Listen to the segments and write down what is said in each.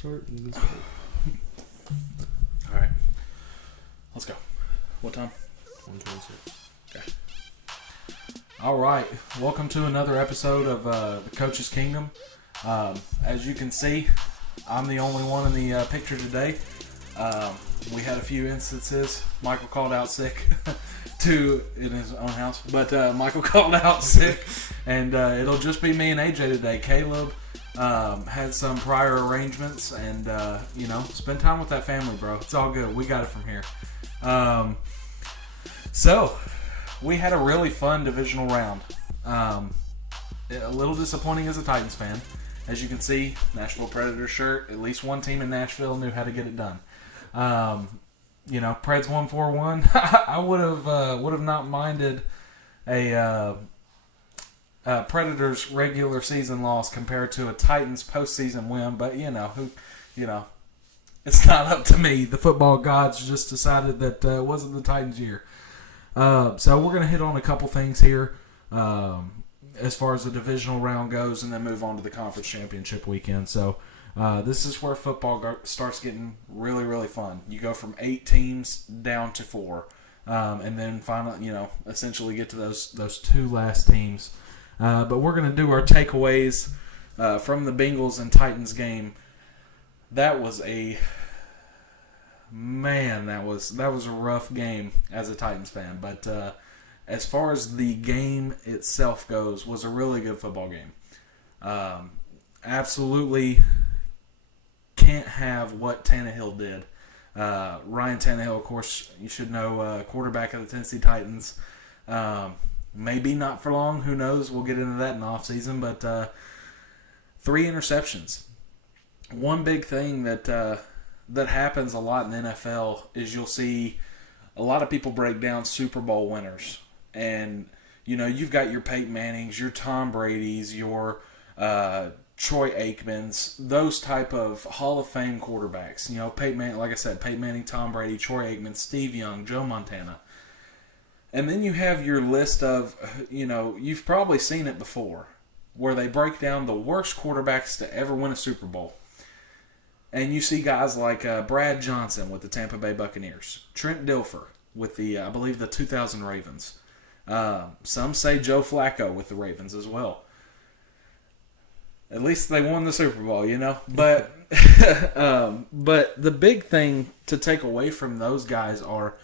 start in this part. All right. Let's go. What time? 126. Okay. All right. Welcome to another episode of the Coach's Kingdom. As you can see, I'm the only one in the picture today. We had a few instances. Michael called out sick in his own house, but Michael called out sick, and it'll just be me and AJ today. Caleb had some prior arrangements, and spend time with that family, bro. It's all good. We got it from here. So we had a really fun divisional round. A little disappointing as a Titans fan. As you can see, Nashville Predators shirt. At least one team in Nashville knew how to get it done. Preds won 4-1. I would have not minded a Predators regular season loss compared to a Titans postseason win, but it's not up to me. The football gods just decided that it wasn't the Titans' year. So we're going to hit on a couple things here as far as the divisional round goes, and then move on to the conference championship weekend. So this is where football starts getting really, really fun. You go from 8 teams down to 4, and then finally, essentially get to those 2 last teams. But we're going to do our takeaways from the Bengals and Titans game. That was a rough game as a Titans fan. But as far as the game itself goes, was a really good football game. Absolutely can't have what Tannehill did. Ryan Tannehill, of course, you should know, quarterback of the Tennessee Titans. Maybe not for long. Who knows? We'll get into that in the offseason. But 3 interceptions. One big thing that happens a lot in the NFL is you'll see a lot of people break down Super Bowl winners. And, you've got your Peyton Mannings, your Tom Brady's, your Troy Aikmans, those type of Hall of Fame quarterbacks. Peyton Manning, like I said, Peyton Manning, Tom Brady, Troy Aikman, Steve Young, Joe Montana. And then you have your list of, you've probably seen it before, where they break down the worst quarterbacks to ever win a Super Bowl. And you see guys like Brad Johnson with the Tampa Bay Buccaneers, Trent Dilfer with the 2000 Ravens. Some say Joe Flacco with the Ravens as well. At least they won the Super Bowl, But but the big thing to take away from those guys are,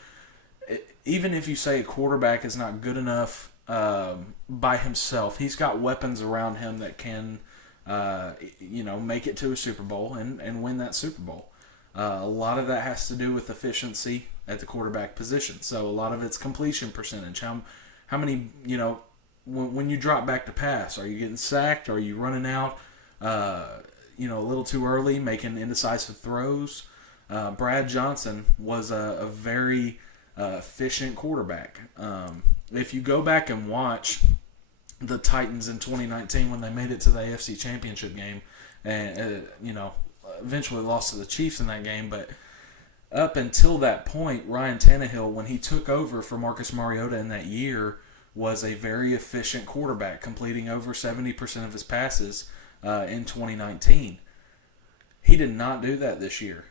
even if you say a quarterback is not good enough by himself, he's got weapons around him that can, make it to a Super Bowl and win that Super Bowl. A lot of that has to do with efficiency at the quarterback position. So a lot of it's completion percentage. How many, when you drop back to pass, are you getting sacked? Are you running out, a little too early, making indecisive throws? Brad Johnson was a very efficient quarterback. If you go back and watch the Titans in 2019 when they made it to the AFC Championship game and, eventually lost to the Chiefs in that game, but up until that point, Ryan Tannehill, when he took over for Marcus Mariota in that year, was a very efficient quarterback, completing over 70% of his passes in 2019. He did not do that this year.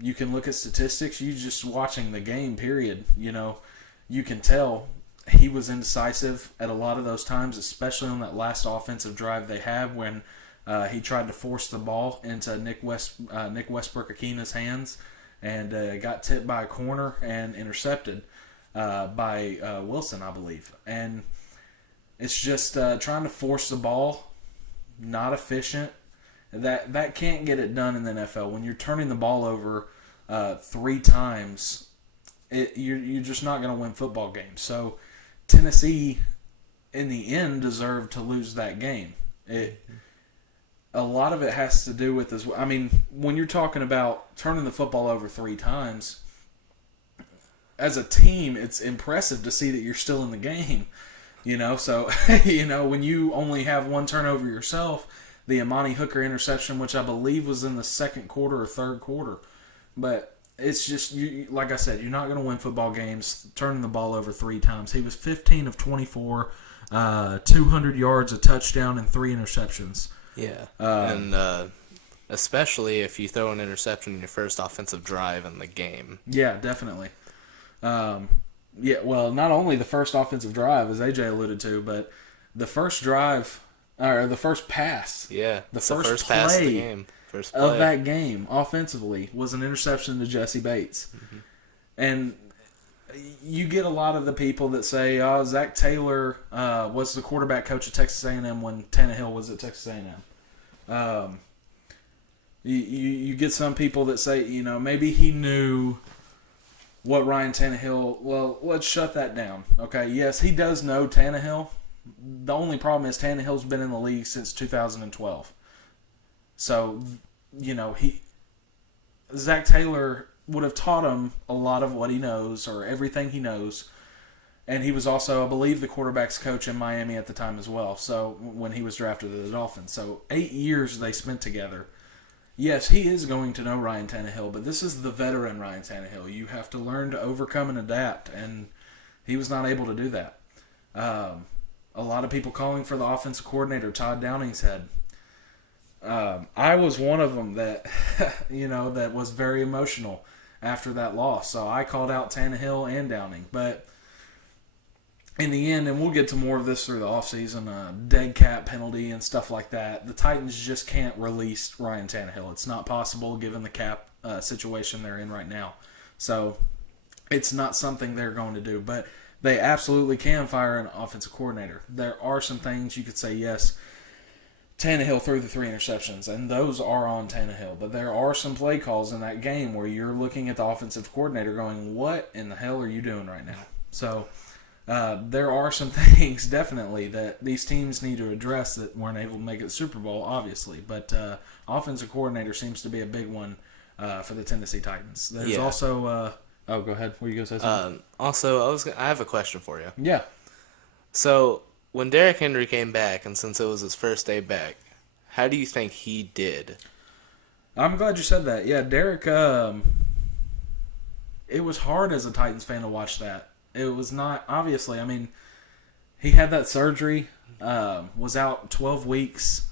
You can look at statistics. You just watching the game, period. You can tell he was indecisive at a lot of those times, especially on that last offensive drive they had when he tried to force the ball into Nick Westbrook-Akina's hands and got tipped by a corner and intercepted by Wilson, I believe. And it's just trying to force the ball, not efficient. That can't get it done in the NFL. When you're turning the ball over 3 times, you're just not going to win football games. So Tennessee, in the end, deserved to lose that game. A lot of it has to do with this. I mean, when you're talking about turning the football over 3 times, as a team, it's impressive to see that you're still in the game. So when you only have 1 turnover yourself, the Amani Hooker interception, which I believe was in the second quarter or third quarter, but it's just, like I said, you're not going to win football games turning the ball over 3 times. He was 15 of 24, 200 yards, a touchdown, and 3 interceptions. Yeah. And especially if you throw an interception in your first offensive drive in the game. Yeah, definitely. Yeah, well, not only the first offensive drive, as AJ alluded to, but the first drive, or the first pass. Yeah, the it's first play pass of the game. First play. of that game, offensively, was an interception to Jesse Bates. Mm-hmm. And you get a lot of the people that say, "Oh, Zach Taylor was the quarterback coach at Texas A&M when Tannehill was at Texas A&M." You get some people that say, maybe he knew what Ryan Tannehill. Well, let's shut that down. Okay, yes, he does know Tannehill. The only problem is Tannehill's been in the league since 2012. So, Zach Taylor would have taught him a lot of what he knows, or everything he knows. And he was also, I believe, the quarterback's coach in Miami at the time as well. So when he was drafted to the Dolphins. So 8 years they spent together. Yes, he is going to know Ryan Tannehill, but this is the veteran Ryan Tannehill. You have to learn to overcome and adapt, and he was not able to do that. A lot of people calling for the offensive coordinator, Todd Downing's head. I was one of them that, that was very emotional after that loss. So I called out Tannehill and Downing. But in the end, and we'll get to more of this through the offseason, dead cap penalty and stuff like that, the Titans just can't release Ryan Tannehill. It's not possible given the cap situation they're in right now. So it's not something they're going to do. But they absolutely can fire an offensive coordinator. There are some things you could say, yes, Tannehill threw the 3 interceptions, and those are on Tannehill. But there are some play calls in that game where you're looking at the offensive coordinator going, what in the hell are you doing right now? So there are some things, definitely, that these teams need to address that weren't able to make it to Super Bowl, obviously. But offensive coordinator seems to be a big one for the Tennessee Titans. There's also... oh, go ahead. What are you going to say something? Also, I have a question for you. Yeah. So, when Derrick Henry came back, and since it was his first day back, how do you think he did? I'm glad you said that. Yeah, Derrick, it was hard as a Titans fan to watch that. It was not, obviously, he had that surgery, was out 12 weeks,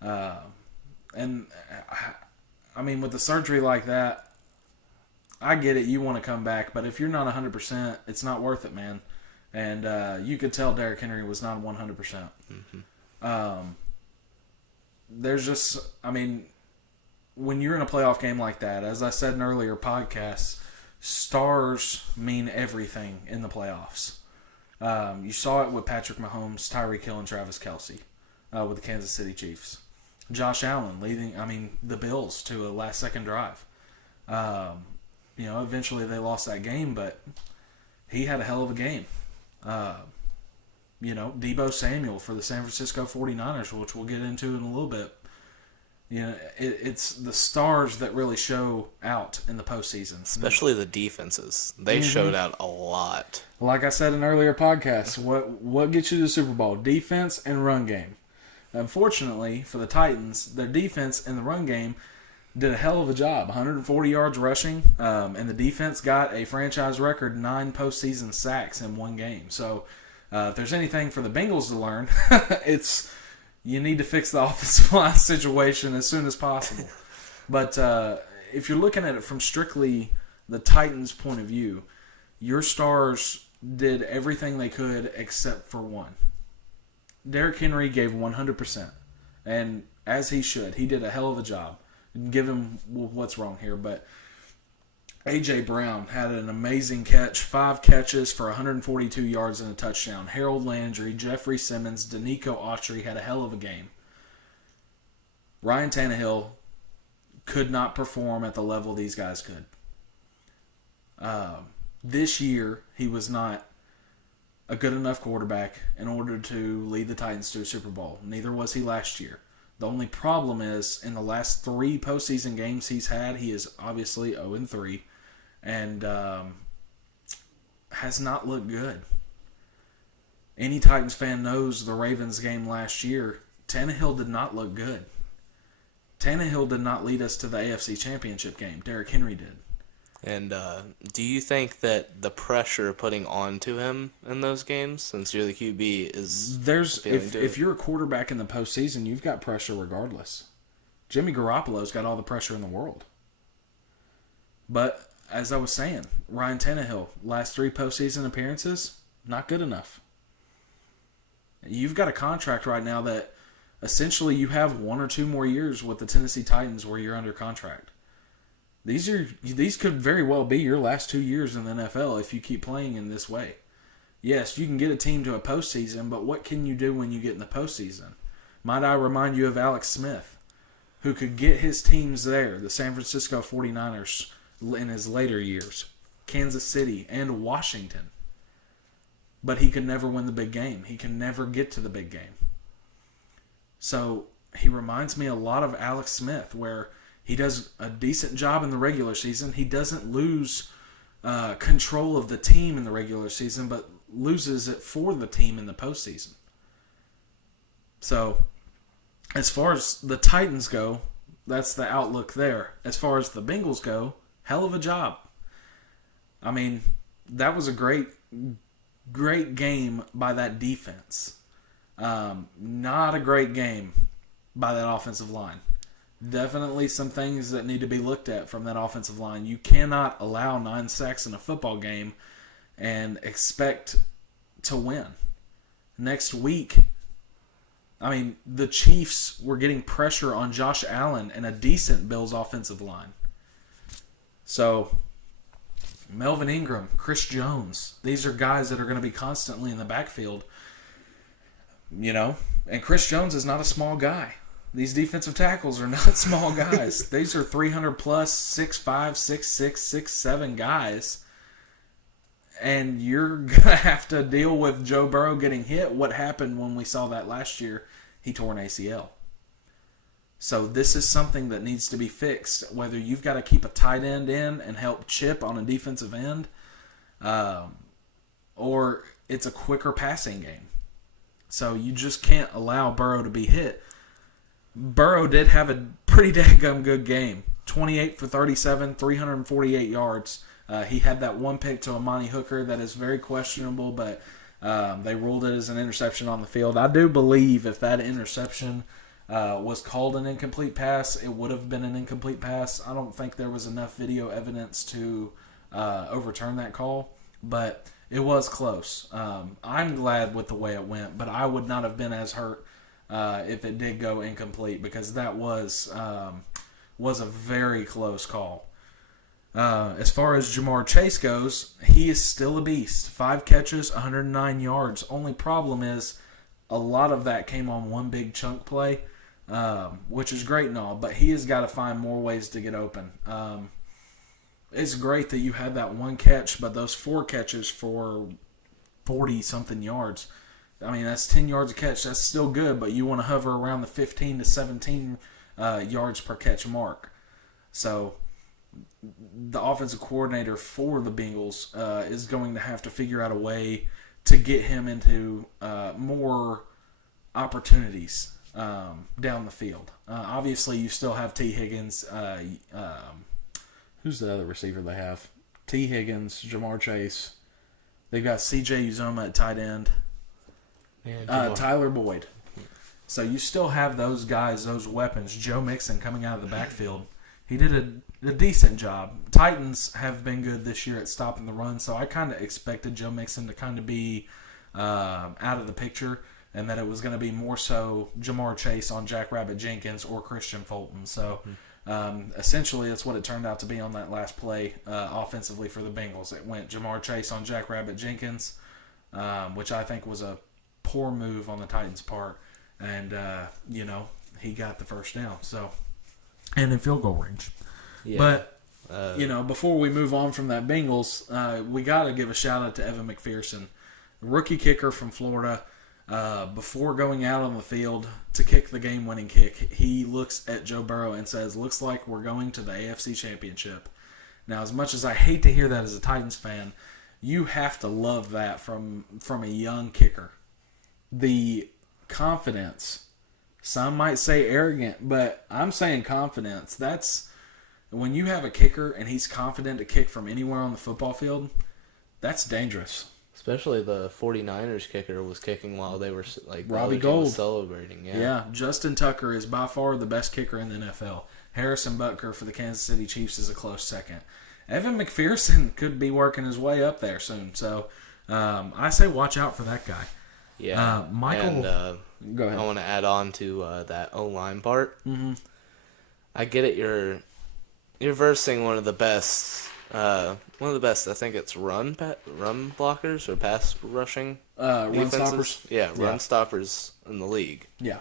and, with the surgery like that, I get it, you want to come back, but if you're not 100%, it's not worth it, man. And you could tell Derrick Henry was not 100%. Mm-hmm. There's just, when you're in a playoff game like that, as I said in earlier podcasts, stars mean everything in the playoffs. You saw it with Patrick Mahomes, Tyreek Hill, and Travis Kelce with the Kansas City Chiefs. Josh Allen leading, the Bills to a last-second drive. Eventually they lost that game, but he had a hell of a game. Deebo Samuel for the San Francisco 49ers, which we'll get into in a little bit. It's the stars that really show out in the postseason. Especially the defenses. They showed out a lot. Like I said in earlier podcasts, what gets you to the Super Bowl? Defense and run game. Unfortunately, for the Titans, their defense and the run game did a hell of a job. 140 yards rushing, and the defense got a franchise record 9 postseason sacks in one game. So if there's anything for the Bengals to learn, it's you need to fix the offensive line situation as soon as possible. But if you're looking at it from strictly the Titans' point of view, your stars did everything they could except for one. Derrick Henry gave 100%, and as he should. He did a hell of a job. Give him what's wrong here, but A.J. Brown had an amazing catch, 5 catches for 142 yards and a touchdown. Harold Landry, Jeffrey Simmons, Danico Autry had a hell of a game. Ryan Tannehill could not perform at the level these guys could. This year, he was not a good enough quarterback in order to lead the Titans to a Super Bowl. Neither was he last year. The only problem is, in the last 3 postseason games he's had, he is obviously 0-3 and has not looked good. Any Titans fan knows the Ravens game last year, Tannehill did not look good. Tannehill did not lead us to the AFC Championship game. Derrick Henry did. And do you think that the pressure putting onto him in those games, since you're the QB, is if you're a quarterback in the postseason, you've got pressure regardless. Jimmy Garoppolo's got all the pressure in the world. But as I was saying, Ryan Tannehill, last 3 postseason appearances, not good enough. You've got a contract right now that essentially you have 1 or 2 more years with the Tennessee Titans where you're under contract. These could very well be your last 2 years in the NFL if you keep playing in this way. Yes, you can get a team to a postseason, but what can you do when you get in the postseason? Might I remind you of Alex Smith, who could get his teams there, the San Francisco 49ers, in his later years, Kansas City, and Washington. But he could never win the big game. He can never get to the big game. So he reminds me a lot of Alex Smith, where he does a decent job in the regular season. He doesn't lose control of the team in the regular season, but loses it for the team in the postseason. So as far as the Titans go, that's the outlook there. As far as the Bengals go, hell of a job. I mean, that was a great game by that defense. Not a great game by that offensive line. Definitely some things that need to be looked at from that offensive line. You cannot allow 9 sacks in a football game and expect to win. Next week, I mean, the Chiefs were getting pressure on Josh Allen and a decent Bills offensive line. So, Melvin Ingram, Chris Jones, these are guys that are going to be constantly in the backfield. You know, and Chris Jones is not a small guy. These defensive tackles are not small guys. These are 300 plus, 6'5", 6'6", 6'7" guys. And you're going to have to deal with Joe Burrow getting hit. What happened when we saw that last year? He tore an ACL. So this is something that needs to be fixed. Whether you've got to keep a tight end in and help chip on a defensive end, or it's a quicker passing game. So you just can't allow Burrow to be hit. Burrow did have a pretty daggum good game. 28 for 37, 348 yards. He had that one pick to Amani Hooker that is very questionable, but they ruled it as an interception on the field. I do believe if that interception was called an incomplete pass, it would have been an incomplete pass. I don't think there was enough video evidence to overturn that call, but it was close. I'm glad with the way it went, but I would not have been as hurt if it did go incomplete, because that was a very close call. As far as Jamar Chase goes, he is still a beast. 5 catches, 109 yards. Only problem is a lot of that came on one big chunk play, which is great and all, but he has got to find more ways to get open. It's great that you had that one catch, but those 4 catches for 40-something yards, I mean, that's 10 yards a catch. That's still good, but you want to hover around the 15 to 17 yards per catch mark. So the offensive coordinator for the Bengals is going to have to figure out a way to get him into more opportunities down the field. Obviously, you still have T. Higgins. Who's the other receiver they have? T. Higgins, Jamar Chase. They've got C.J. Uzoma at tight end. Tyler Boyd. So you still have those guys, those weapons. Joe Mixon coming out of the backfield. He did a decent job. Titans have been good this year at stopping the run, so I kind of expected Joe Mixon to kind of be out of the picture, and that it was going to be more so Jamar Chase on Jackrabbit Jenkins or Christian Fulton. So essentially that's what it turned out to be on that last play offensively for the Bengals. It went Jamar Chase on Jackrabbit Jenkins, which I think was a poor move on the Titans' part, and he got the first down. So, and in field goal range. Yeah. But before we move on from that Bengals, we got to give a shout out to Evan McPherson, rookie kicker from Florida. Before going out on the field to kick the game-winning kick, he looks at Joe Burrow and says, "Looks like we're going to the AFC Championship." Now, as much as I hate to hear that as a Titans fan, you have to love that from a young kicker. The confidence. Some might say arrogant, but I'm saying confidence. That's when you have a kicker and he's confident to kick from anywhere on the football field, that's dangerous. Especially the 49ers kicker was kicking while they were like the Robbie other team Gold was celebrating. Yeah, Justin Tucker is by far the best kicker in the NFL. Harrison Butker for the Kansas City Chiefs is a close second. Evan McPherson could be working his way up there soon. So I say watch out for that guy. Yeah. Michael, and go ahead. I want to add on to that O-line part. Mm-hmm. I get it. You're versing one of the best. I think it's run blockers or pass rushing. Run stoppers. Yeah, run stoppers in the league. Yeah.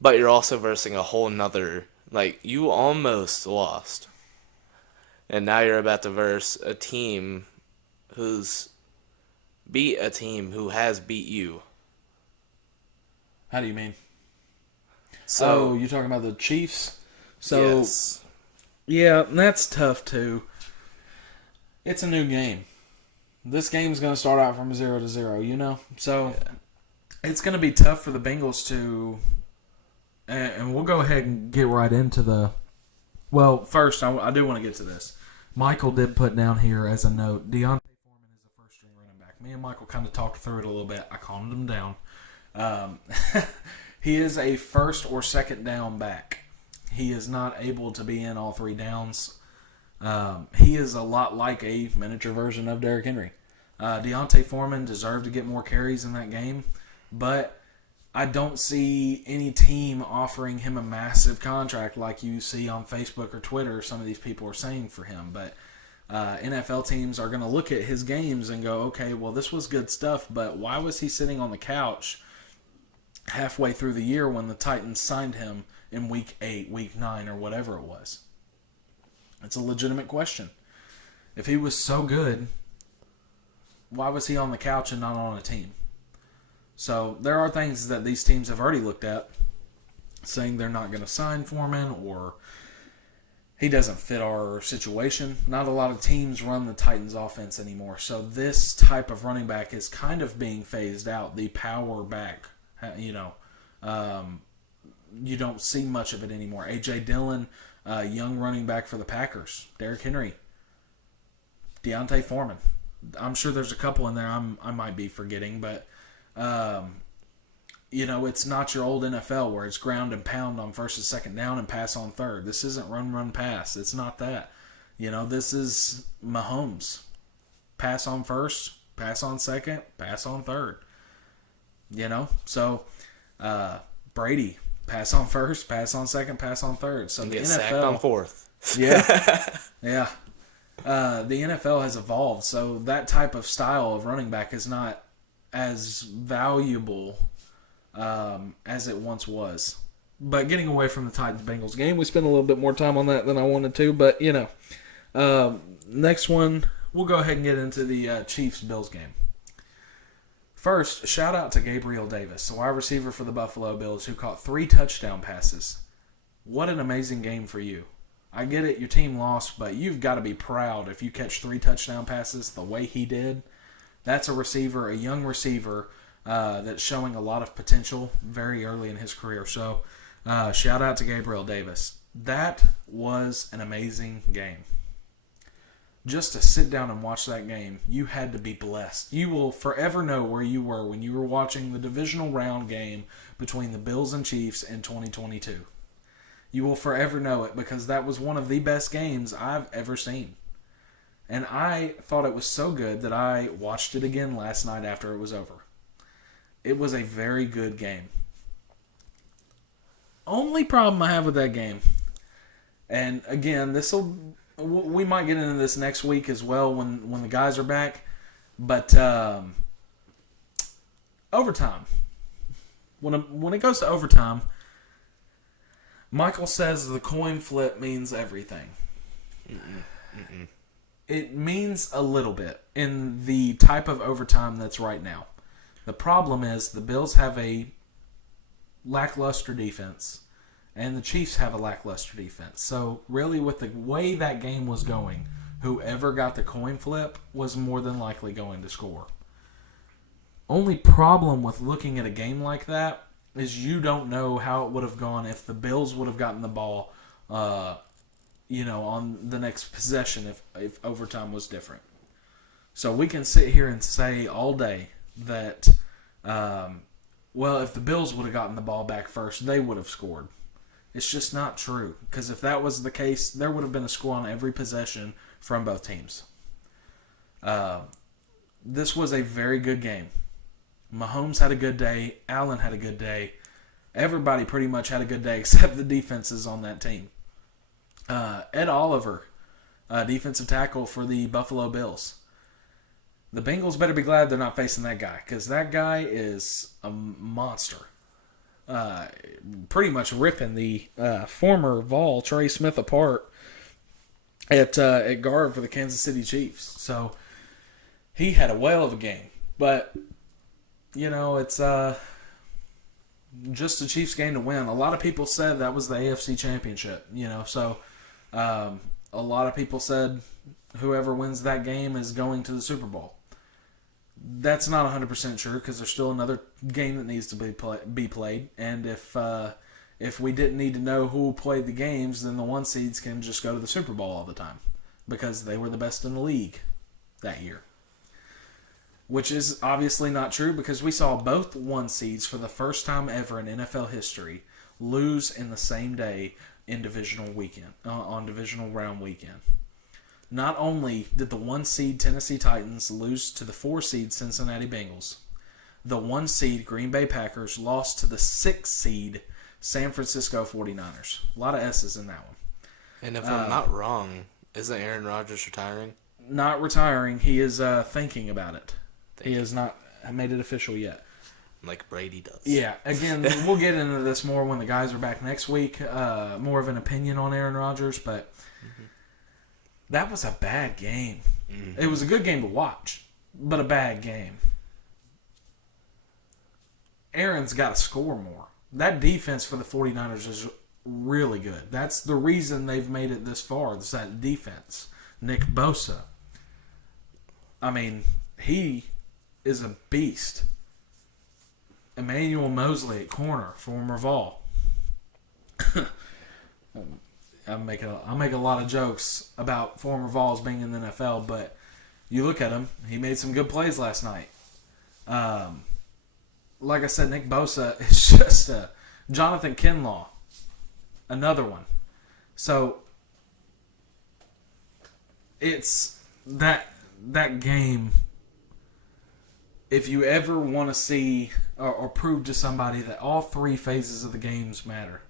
But you're also versing a whole nother. Like, you almost lost. And now you're about to verse a team who's beat a team who has beat you. How do you mean? So, you're talking about the Chiefs? So, yes. Yeah, that's tough too. It's a new game. This game's going to start out from 0-0, So, it's going to be tough for the Bengals to... And we'll go ahead and get right into the... Well, first, I do want to get to this. Michael did put down here as a note, Deontay Foreman is a first-string running back. Me and Michael kind of talked through it a little bit. I calmed him down. He is a first or second down back. He is not able to be in all three downs. He is a lot like a miniature version of Derrick Henry. Deontay Foreman deserved to get more carries in that game, but I don't see any team offering him a massive contract like you see on Facebook or Twitter. Some of these people are saying for him, but NFL teams are going to look at his games and go, okay, well, this was good stuff, but why was he sitting on the couch halfway through the year when the Titans signed him in week 8, week 9, or whatever it was? It's a legitimate question. If he was so good, why was he on the couch and not on a team? So there are things that these teams have already looked at, saying they're not going to sign Foreman or he doesn't fit our situation. Not a lot of teams run the Titans offense anymore. So this type of running back is kind of being phased out. The power back, you don't see much of it anymore. A.J. Dillon, young running back for the Packers. Derrick Henry. Deontay Foreman. I'm sure there's a couple in there I might be forgetting, but it's not your old NFL where it's ground and pound on first and second down and pass on third. This isn't run, pass. It's not that. This is Mahomes. Pass on first, pass on second, pass on third. So Brady, pass on first, pass on second, pass on third. So the NFL sacked on fourth. Yeah. Yeah. The NFL has evolved, so that type of style of running back is not as valuable as it once was. But getting away from the Titans-Bengals game, we spent a little bit more time on that than I wanted to. But, next one, we'll go ahead and get into the Chiefs-Bills game. First, shout out to Gabriel Davis, a wide receiver for the Buffalo Bills, who caught 3 touchdown passes. What an amazing game for you. I get it, your team lost, but you've got to be proud if you catch 3 touchdown passes the way he did. That's a receiver, a young receiver, that's showing a lot of potential very early in his career. So, shout out to Gabriel Davis. That was an amazing game. Just to sit down and watch that game, you had to be blessed. You will forever know where you were when you were watching the divisional round game between the Bills and Chiefs in 2022. You will forever know it because that was one of the best games I've ever seen. And I thought it was so good that I watched it again last night after it was over. It was a very good game. Only problem I have with that game, and again, we might get into this next week as well when the guys are back, but overtime. When it goes to overtime, Michael says the coin flip means everything. It means a little bit in the type of overtime that's right now. The problem is the Bills have a lackluster defense, and the Chiefs have a lackluster defense. So really, with the way that game was going, whoever got the coin flip was more than likely going to score. Only problem with looking at a game like that is you don't know how it would have gone if the Bills would have gotten the ball, on the next possession if overtime was different. So we can sit here and say all day that, well, if the Bills would have gotten the ball back first, they would have scored. It's just not true. Because if that was the case, there would have been a score on every possession from both teams. This was a very good game. Mahomes had a good day. Allen had a good day. Everybody pretty much had a good day except the defenses on that team. Ed Oliver, defensive tackle for the Buffalo Bills. The Bengals better be glad they're not facing that guy, because that guy is a monster. Pretty much ripping the former Vol, Trey Smith, apart at guard for the Kansas City Chiefs. So he had a whale of a game. But, it's just a Chiefs game to win. A lot of people said that was the AFC Championship, so a lot of people said whoever wins that game is going to the Super Bowl. That's not 100% true, because there's still another game that needs to be played. And if we didn't need to know who played the games, then the 1 seeds can just go to the Super Bowl all the time, because they were the best in the league that year. Which is obviously not true, because we saw both 1 seeds for the first time ever in NFL history lose in the same day in divisional weekend, on divisional round weekend. Not only did the 1 seed Tennessee Titans lose to the 4 seed Cincinnati Bengals, the 1 seed Green Bay Packers lost to the 6 seed San Francisco 49ers. A lot of S's in that one. And if I'm not wrong, isn't Aaron Rodgers retiring? Not retiring. He is thinking about it. He has not made it official yet. Like Brady does. Yeah. Again, we'll get into this more when the guys are back next week. More of an opinion on Aaron Rodgers, but that was a bad game. Mm-hmm. It was a good game to watch, but a bad game. Aaron's got to score more. That defense for the 49ers is really good. That's the reason they've made it this far. It's that defense. Nick Bosa. I mean, he is a beast. Emmanuel Mosley at corner, former Vol. I make a lot of jokes about former Vols being in the NFL, but you look at him, he made some good plays last night. Like I said, Nick Bosa is just a Jonathan Kinlaw, another one. So it's that game. If you ever want to see or prove to somebody that all 3 phases of the games matter,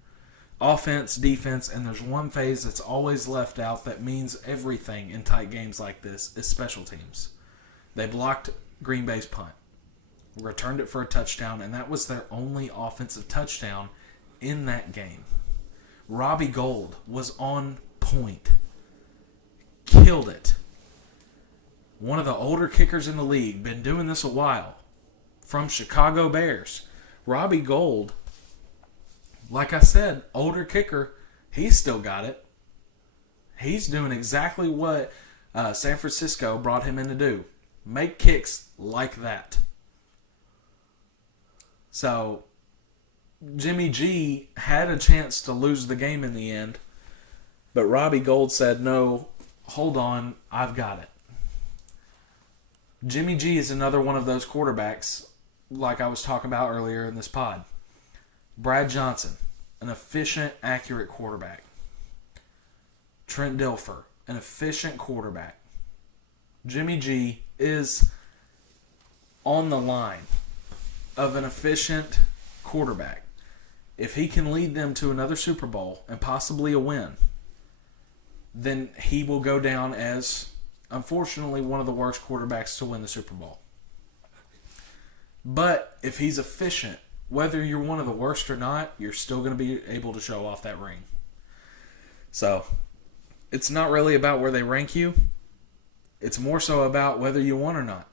offense, defense, and there's one phase that's always left out that means everything in tight games like this, is special teams. They blocked Green Bay's punt, returned it for a touchdown, and that was their only offensive touchdown in that game. Robbie Gold was on point. Killed it. One of the older kickers in the league, been doing this a while, from Chicago Bears. Robbie Gold, like I said, older kicker, he's still got it. He's doing exactly what San Francisco brought him in to do. Make kicks like that. So, Jimmy G had a chance to lose the game in the end, but Robbie Gold said, no, hold on, I've got it. Jimmy G is another one of those quarterbacks, like I was talking about earlier in this pod. Brad Johnson, an efficient, accurate quarterback. Trent Dilfer, an efficient quarterback. Jimmy G is on the line of an efficient quarterback. If he can lead them to another Super Bowl and possibly a win, then he will go down as, unfortunately, one of the worst quarterbacks to win the Super Bowl. But if he's efficient, whether you're one of the worst or not, you're still going to be able to show off that ring. So, it's not really about where they rank you. It's more so about whether you won or not.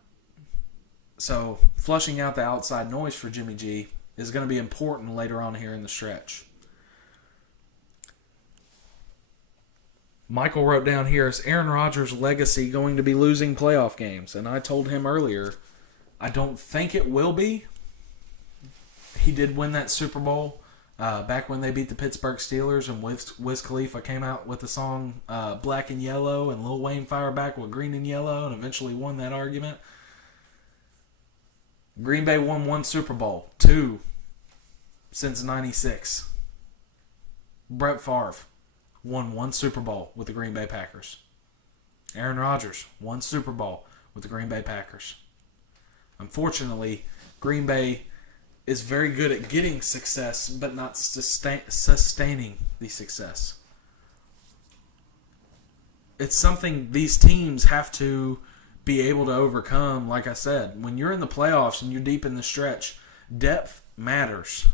So, flushing out the outside noise for Jimmy G is going to be important later on here in the stretch. Michael wrote down here, is Aaron Rodgers' legacy going to be losing playoff games? And I told him earlier, I don't think it will be. He did win that Super Bowl Back when they beat the Pittsburgh Steelers and Wiz Khalifa came out with the song Black and Yellow, and Lil Wayne fired back with Green and Yellow and eventually won that argument. Green Bay won 1 Super Bowl, 2 since 96. Brett Favre won 1 Super Bowl with the Green Bay Packers. Aaron Rodgers, 1 Super Bowl with the Green Bay Packers. Unfortunately, Green Bay is very good at getting success, but not sustaining the success. It's something these teams have to be able to overcome. Like I said, when you're in the playoffs and you're deep in the stretch, depth matters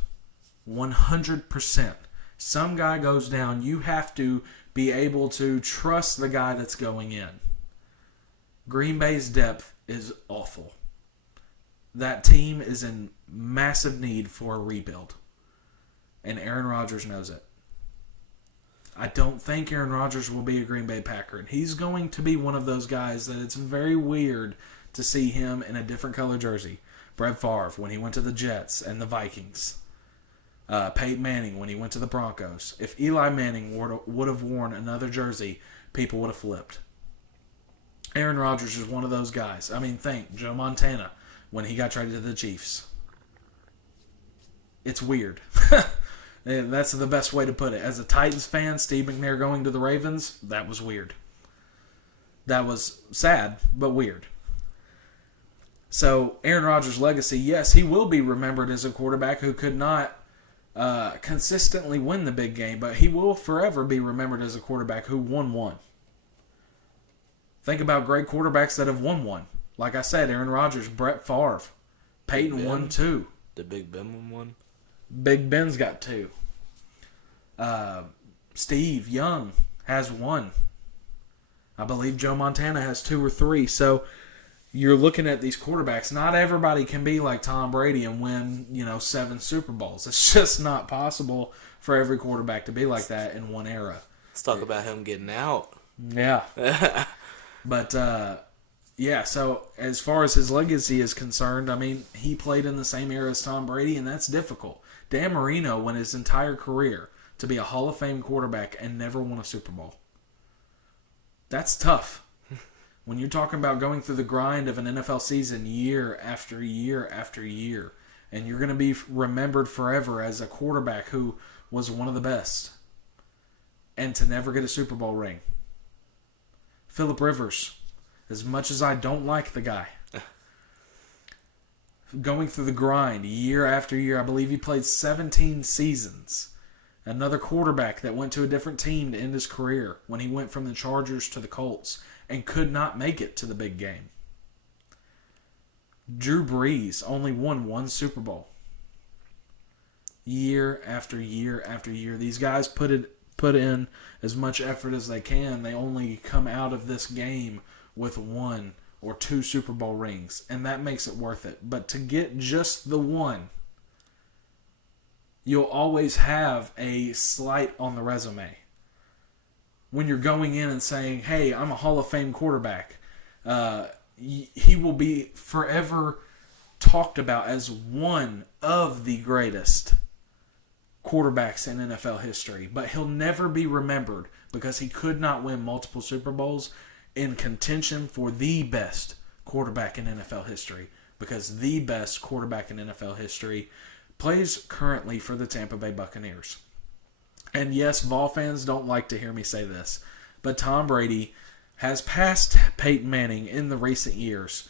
100%. Some guy goes down, you have to be able to trust the guy that's going in. Green Bay's depth is awful. That team is in massive need for a rebuild. And Aaron Rodgers knows it. I don't think Aaron Rodgers will be a Green Bay Packer. And he's going to be one of those guys that it's very weird to see him in a different color jersey. Brett Favre when he went to the Jets and the Vikings. Peyton Manning when he went to the Broncos. If Eli Manning would have worn another jersey, people would have flipped. Aaron Rodgers is one of those guys. I mean, think Joe Montana when he got traded to the Chiefs. It's weird. And that's the best way to put it. As a Titans fan, Steve McNair going to the Ravens, that was weird. That was sad, but weird. So, Aaron Rodgers' legacy, yes, he will be remembered as a quarterback who could not consistently win the big game, but he will forever be remembered as a quarterback who won 1. Think about great quarterbacks that have won 1. Like I said, Aaron Rodgers, Brett Favre, Peyton won 2. Did Big Ben win 1? Big Ben's got 2. Steve Young has 1. I believe Joe Montana has 2 or 3. So you're looking at these quarterbacks. Not everybody can be like Tom Brady and win, 7 Super Bowls. It's just not possible for every quarterback to be like that in one era. Let's talk about him getting out. Yeah. But, yeah, so as far as his legacy is concerned, I mean, he played in the same era as Tom Brady, and that's difficult. Dan Marino went his entire career to be a Hall of Fame quarterback and never won a Super Bowl. That's tough. When you're talking about going through the grind of an NFL season year after year after year, and you're going to be remembered forever as a quarterback who was one of the best, and to never get a Super Bowl ring. Phillip Rivers, as much as I don't like the guy, going through the grind year after year. I believe he played 17 seasons. Another quarterback that went to a different team to end his career when he went from the Chargers to the Colts and could not make it to the big game. Drew Brees only won 1 Super Bowl. Year after year after year. These guys put in as much effort as they can. They only come out of this game with 1 or 2 Super Bowl rings, and that makes it worth it. But to get just the 1, you'll always have a slight on the resume. When you're going in and saying, hey, I'm a Hall of Fame quarterback, he will be forever talked about as one of the greatest quarterbacks in NFL history. But he'll never be remembered because he could not win multiple Super Bowls in contention for the best quarterback in NFL history. Because the best quarterback in NFL history plays currently for the Tampa Bay Buccaneers. And yes, Vol fans don't like to hear me say this, but Tom Brady has passed Peyton Manning in the recent years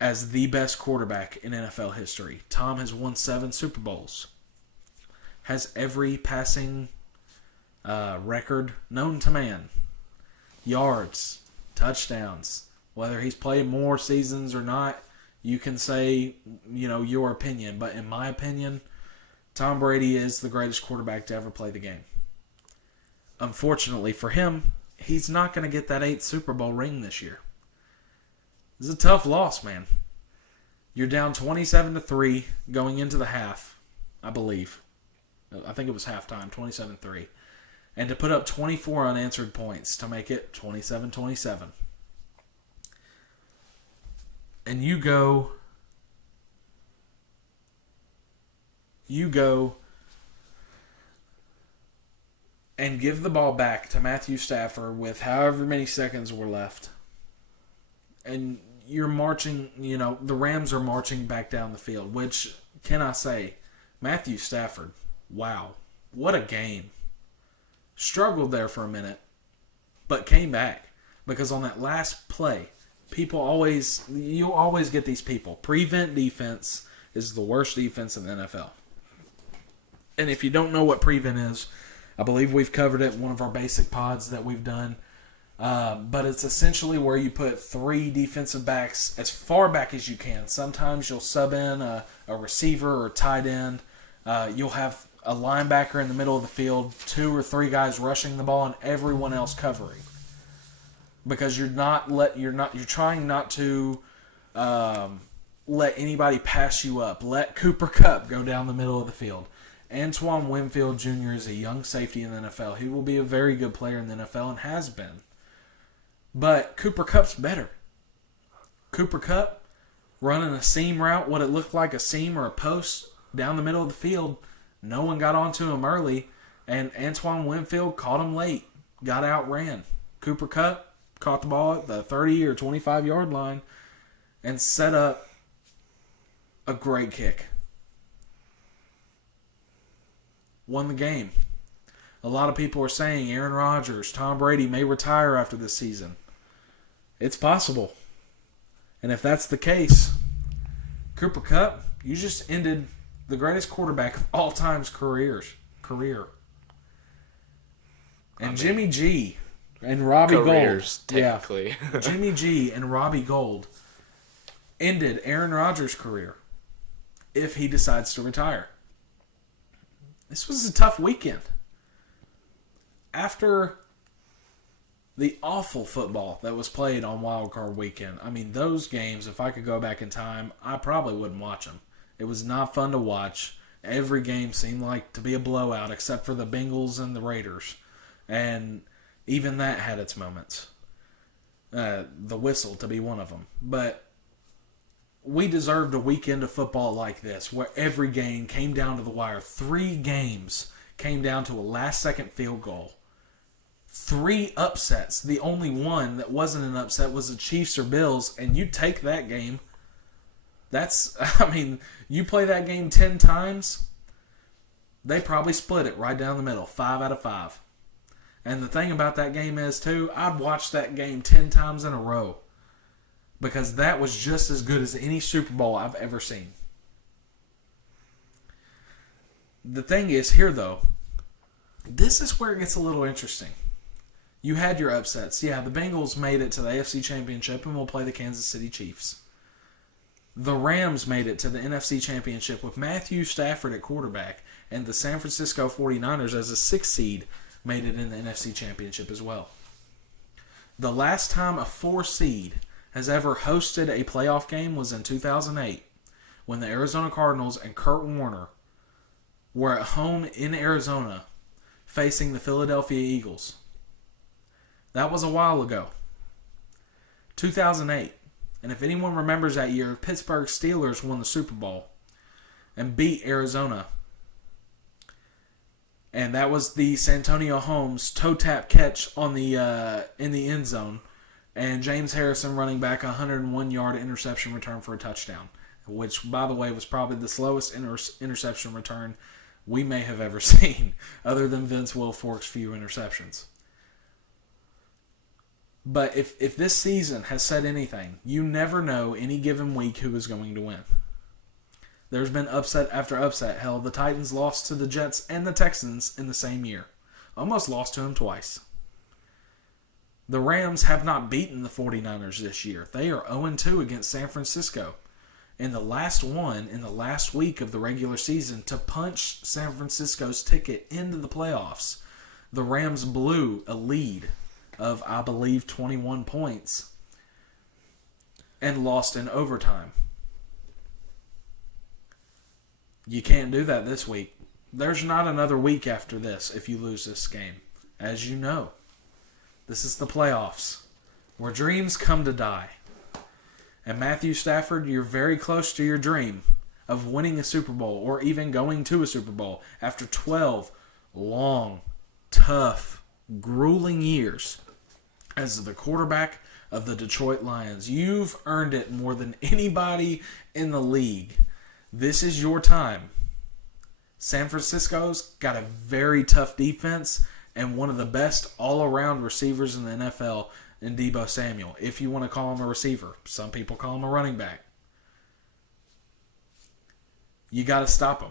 as the best quarterback in NFL history. Tom has won 7 Super Bowls, has every passing record known to man, yards, touchdowns. Whether he's played more seasons or not, you can say, your opinion. But in my opinion, Tom Brady is the greatest quarterback to ever play the game. Unfortunately for him, he's not going to get that 8th Super Bowl ring this year. It's a tough loss, man. You're down 27-3 going into the half, I believe. I think it was halftime, 27-3. And to put up 24 unanswered points to make it 27-27. And you go and give the ball back to Matthew Stafford with however many seconds were left. And you're marching, the Rams are marching back down the field, which, can I say, Matthew Stafford, wow, what a game. Struggled there for a minute, but came back. Because on that last play, you'll always get these people. Prevent defense is the worst defense in the NFL. And if you don't know what prevent is, I believe we've covered it in one of our basic pods that we've done. But it's essentially where you put 3 defensive backs as far back as you can. Sometimes you'll sub in a receiver or tight end. You'll have a linebacker in the middle of the field, 2 or 3 guys rushing the ball, and everyone else covering. Because you're trying not to let anybody pass you up. Let Cooper Kupp go down the middle of the field. Antoine Winfield Jr. is a young safety in the NFL. He will be a very good player in the NFL and has been. But Cooper Kupp's better. Cooper Kupp running a seam route, what it looked like a seam or a post down the middle of the field. No one got onto him early, and Antoine Winfield caught him late. Got outran. Cooper Kupp caught the ball at the 30 or 25-yard line and set up a great kick. Won the game. A lot of people are saying Aaron Rodgers, Tom Brady may retire after this season. It's possible. And if that's the case, Cooper Kupp, you just ended the greatest quarterback of all time's career. And Jimmy G and Robbie Careers, Gold. technically. Yeah. Jimmy G and Robbie Gold ended Aaron Rodgers' career if he decides to retire. This was a tough weekend. After the awful football that was played on Wild Card Weekend, I mean, those games, if I could go back in time, I probably wouldn't watch them. It was not fun to watch. Every game seemed like to be a blowout except for the Bengals and the Raiders. And even that had its moments. The whistle to be one of them. But we deserved a weekend of football like this, where every game came down to the wire. 3 games came down to a last-second field goal. 3 upsets. The only one that wasn't an upset was the Chiefs or Bills, and you take that game. You play that game 10 times, they probably split it right down the middle, 5 out of 5. And the thing about that game is, too, I'd watch that game 10 times in a row. Because that was just as good as any Super Bowl I've ever seen. The thing is here, though, this is where it gets a little interesting. You had your upsets. Yeah, the Bengals made it to the AFC Championship and will play the Kansas City Chiefs. The Rams made it to the NFC Championship with Matthew Stafford at quarterback, and the San Francisco 49ers as a 6th seed made it in the NFC Championship as well. The last time a 4 seed has ever hosted a playoff game was in 2008 when the Arizona Cardinals and Kurt Warner were at home in Arizona facing the Philadelphia Eagles. That was a while ago. 2008. And if anyone remembers that year, Pittsburgh Steelers won the Super Bowl and beat Arizona. And that was the Santonio Holmes toe tap catch on the in the end zone. And James Harrison running back a 101-yard interception return for a touchdown, which, by the way, was probably the slowest interception return we may have ever seen, other than Vince Wilfork's few interceptions. But if this season has said anything, you never know any given week who is going to win. There's been upset after upset. Hell, the Titans lost to the Jets and the Texans in the same year. Almost lost to them twice. The Rams have not beaten the 49ers this year. They are 0-2 against San Francisco. And the last one in the last week of the regular season to punch San Francisco's ticket into the playoffs. The Rams blew a lead of, I believe, 21 points and lost in overtime. You can't do that this week. There's not another week after this if you lose this game, as you know. This is the playoffs, where dreams come to die. And Matthew Stafford, you're very close to your dream of winning a Super Bowl or even going to a Super Bowl after 12 long, tough, grueling years as the quarterback of the Detroit Lions. You've earned it more than anybody in the league. This is your time. San Francisco's got a very tough defense and one of the best all-around receivers in the NFL in Deebo Samuel, if you want to call him a receiver. Some people call him a running back. You got to stop him.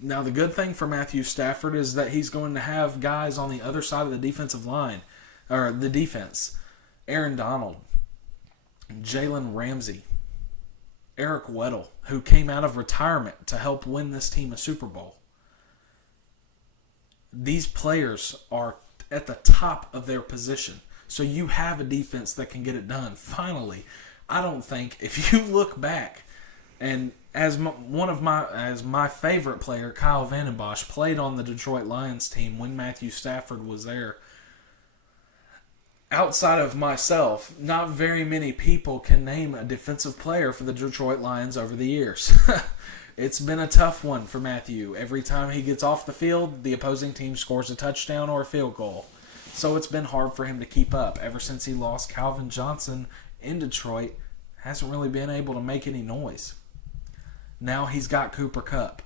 Now, the good thing for Matthew Stafford is that he's going to have guys on the other side of the defensive line, or the defense. Aaron Donald, Jalen Ramsey, Eric Weddle, who came out of retirement to help win this team a Super Bowl. These players are at the top of their position. So you have a defense that can get it done. Finally, I don't think, if you look back, and as my favorite player, Kyle Van Bosch, played on the Detroit Lions team when Matthew Stafford was there. Outside of myself, not very many people can name a defensive player for the Detroit Lions over the years. It's been a tough one for Matthew. Every time he gets off the field, the opposing team scores a touchdown or a field goal. So it's been hard for him to keep up. Ever since he lost Calvin Johnson in Detroit, hasn't really been able to make any noise. Now he's got Cooper Kupp,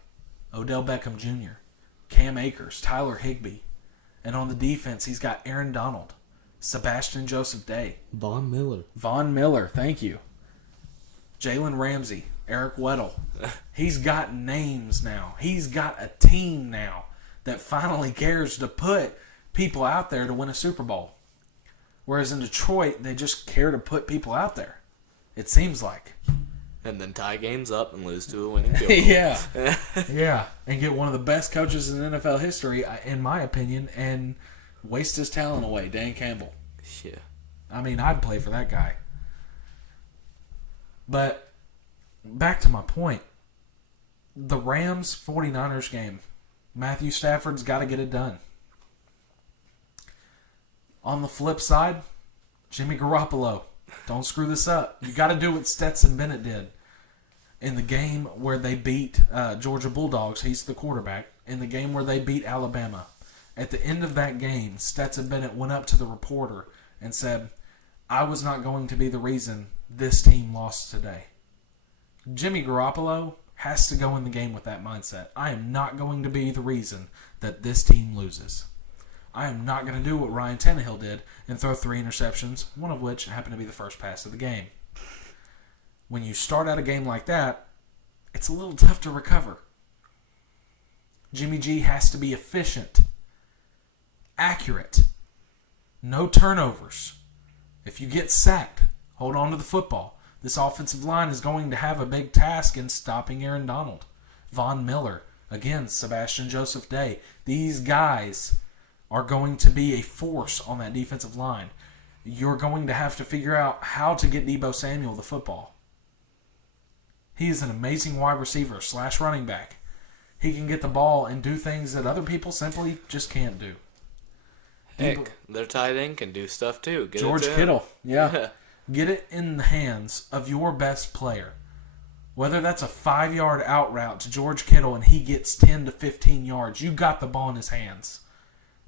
Odell Beckham Jr., Cam Akers, Tyler Higbee. And on the defense, he's got Aaron Donald, Sebastian Joseph Day. Von Miller, thank you. Jalen Ramsey, Eric Weddle. He's got names now. He's got a team now that finally cares to put people out there to win a Super Bowl. Whereas in Detroit, they just care to put people out there. It seems like. And then tie games up and lose to a winning field goal. Yeah. And get one of the best coaches in NFL history, in my opinion, and waste his talent away, Dan Campbell. Yeah. I mean, I'd play for that guy. But back to my point. The Rams-49ers game. Matthew Stafford's got to get it done. On the flip side, Jimmy Garoppolo. Don't screw this up. You got to do what Stetson Bennett did. In the game where they beat Georgia Bulldogs, he's the quarterback. In the game where they beat Alabama. At the end of that game, Stetson Bennett went up to the reporter and said, I was not going to be the reason this team lost today. Jimmy Garoppolo has to go in the game with that mindset. I am not going to be the reason that this team loses. I am not going to do what Ryan Tannehill did and throw 3 interceptions, one of which happened to be the first pass of the game. When you start out a game like that, it's a little tough to recover. Jimmy G has to be efficient, accurate, no turnovers. If you get sacked, hold on to the football. This offensive line is going to have a big task in stopping Aaron Donald. Von Miller, again, Sebastian Joseph Day. These guys are going to be a force on that defensive line. You're going to have to figure out how to get Deebo Samuel the football. He is an amazing wide receiver / running back. He can get the ball and do things that other people simply just can't do. Heck, their tight end can do stuff too. George Kittle, yeah. Get it in the hands of your best player. Whether that's a 5-yard out route to George Kittle and he gets 10 to 15 yards, you got the ball in his hands.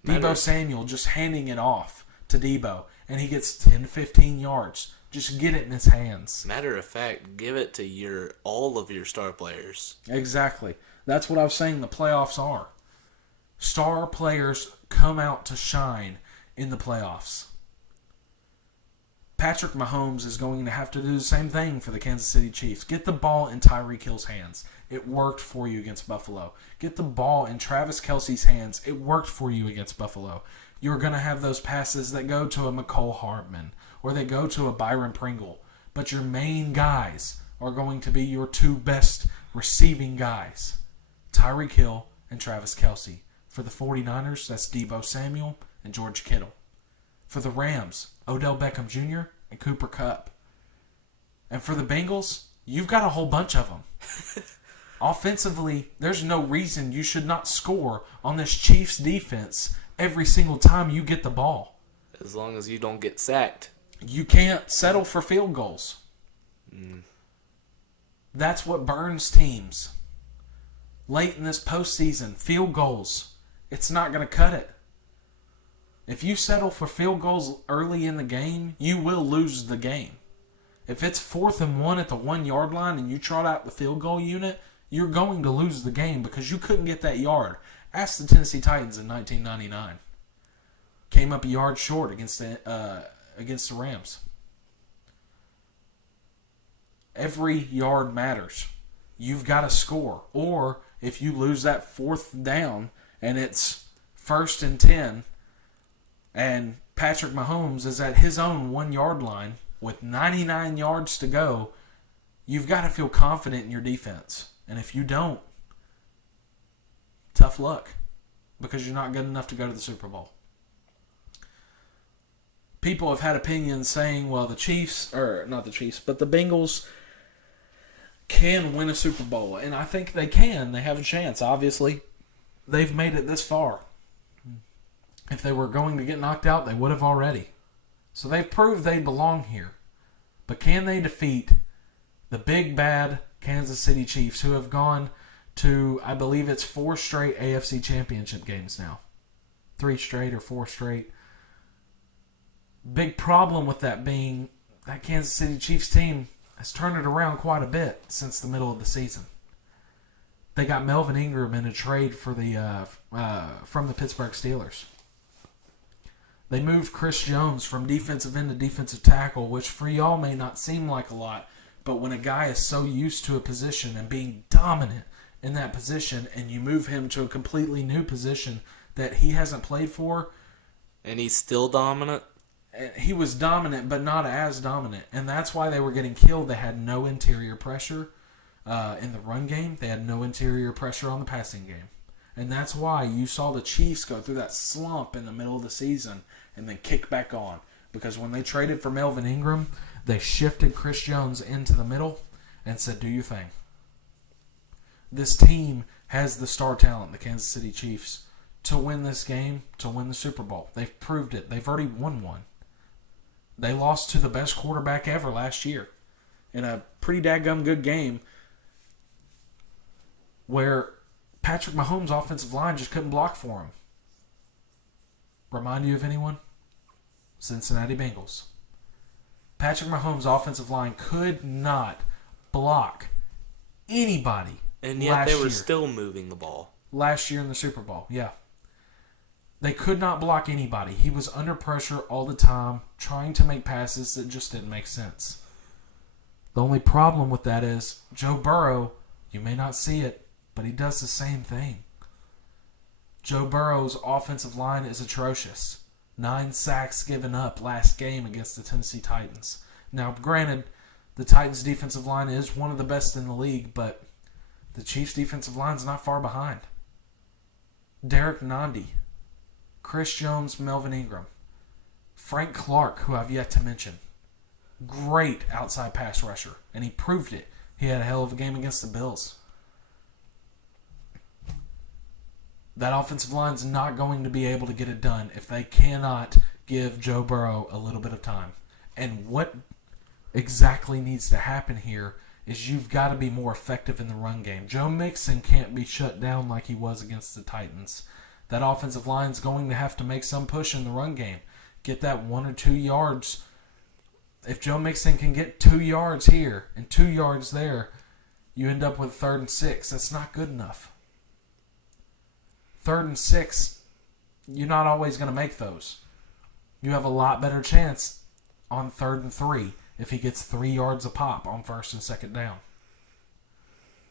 Deebo Samuel just handing it off to Deebo, and he gets 10 to 15 yards. Just get it in his hands. Matter of fact, give it to all of your star players. Exactly. That's what I was saying the playoffs are. Star players come out to shine in the playoffs. Patrick Mahomes is going to have to do the same thing for the Kansas City Chiefs. Get the ball in Tyreek Hill's hands. It worked for you against Buffalo. Get the ball in Travis Kelce's hands. It worked for you against Buffalo. You're going to have those passes that go to a McCole Hardman or they go to a Byron Pringle. But your main guys are going to be your 2 best receiving guys, Tyreek Hill and Travis Kelce. For the 49ers, that's Deebo Samuel and George Kittle. For the Rams, Odell Beckham Jr. and Cooper Kupp. And for the Bengals, you've got a whole bunch of them. Offensively, there's no reason you should not score on this Chiefs defense every single time you get the ball. As long as you don't get sacked. You can't settle for field goals. That's what burns teams. Late in this postseason, field goals It's not going to cut it. If you settle for field goals early in the game, you will lose the game. If it's 4th and 1 at the 1 yard line and you trot out the field goal unit, you're going to lose the game because you couldn't get that yard. Ask the Tennessee Titans in 1999. Came up a yard short against the Rams. Every yard matters. You've got to score. Or if you lose that 4th down and it's 1st and 10 and Patrick Mahomes is at his own 1 yard line with 99 yards to go, you've got to feel confident in your defense. And if you don't, tough luck because you're not good enough to go to the Super Bowl. People have had opinions saying, well, the Chiefs, or not the Chiefs, but the Bengals can win a Super Bowl. And I think they can. They have a chance, obviously. They've made it this far. If they were going to get knocked out, they would have already. So they've proved they belong here. But can they defeat the big, bad Kansas City Chiefs, who have gone to, I believe it's 4 straight AFC Championship games now? 3 straight or 4 straight. Big problem with that being that Kansas City Chiefs team has turned it around quite a bit since the middle of the season. They got Melvin Ingram in a trade for from the Pittsburgh Steelers. They moved Chris Jones from defensive end to defensive tackle, which for y'all may not seem like a lot, but when a guy is so used to a position and being dominant in that position and you move him to a completely new position that he hasn't played for. And he's still dominant? He was dominant, but not as dominant. And that's why they were getting killed. They had no interior pressure in the run game. They had no interior pressure on the passing game. And that's why you saw the Chiefs go through that slump in the middle of the season and then kick back on. Because when they traded for Melvin Ingram, they shifted Chris Jones into the middle and said, do your thing. This team has the star talent, the Kansas City Chiefs, to win this game, to win the Super Bowl. They've proved it. They've already won one. They lost to the best quarterback ever last year in a pretty dadgum good game where Patrick Mahomes' offensive line just couldn't block for him. Remind you of anyone? Cincinnati Bengals. Patrick Mahomes' offensive line could not block anybody. And yet they were still moving the ball. Last year in the Super Bowl, yeah. They could not block anybody. He was under pressure all the time, trying to make passes that just didn't make sense. The only problem with that is Joe Burrow, you may not see it, but he does the same thing. Joe Burrow's offensive line is atrocious. 9 sacks given up last game against the Tennessee Titans. Now, granted, the Titans' defensive line is one of the best in the league, but the Chiefs' defensive line is not far behind. Derek Nandi, Chris Jones, Melvin Ingram, Frank Clark, who I've yet to mention. Great outside pass rusher, and he proved it. He had a hell of a game against the Bills. That offensive line's not going to be able to get it done if they cannot give Joe Burrow a little bit of time. And what exactly needs to happen here is you've got to be more effective in the run game. Joe Mixon can't be shut down like he was against the Titans. That offensive line's going to have to make some push in the run game. Get that 1 or 2 yards. If Joe Mixon can get 2 yards here and 2 yards there, you end up with 3rd and 6. That's not good enough. 3rd and 6, you're not always going to make those. You have a lot better chance on 3rd and 3 if he gets 3 yards a pop on 1st and 2nd down.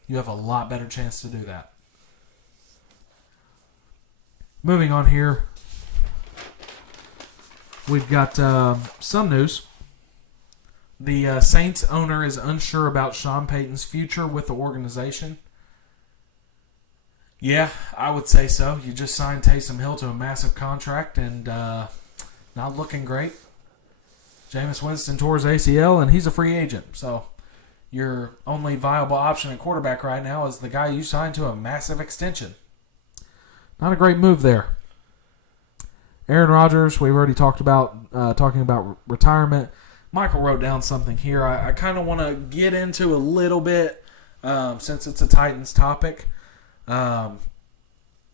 You have a lot better chance to do that. Moving on here, we've got some news. The Saints owner is unsure about Sean Payton's future with the organization. Yeah, I would say so. You just signed Taysom Hill to a massive contract and not looking great. Jameis Winston tore his ACL and he's a free agent. So your only viable option at quarterback right now is the guy you signed to a massive extension. Not a great move there. Aaron Rodgers, we've already talked about talking about retirement. Michael wrote down something here I kind of want to get into a little bit since it's a Titans topic.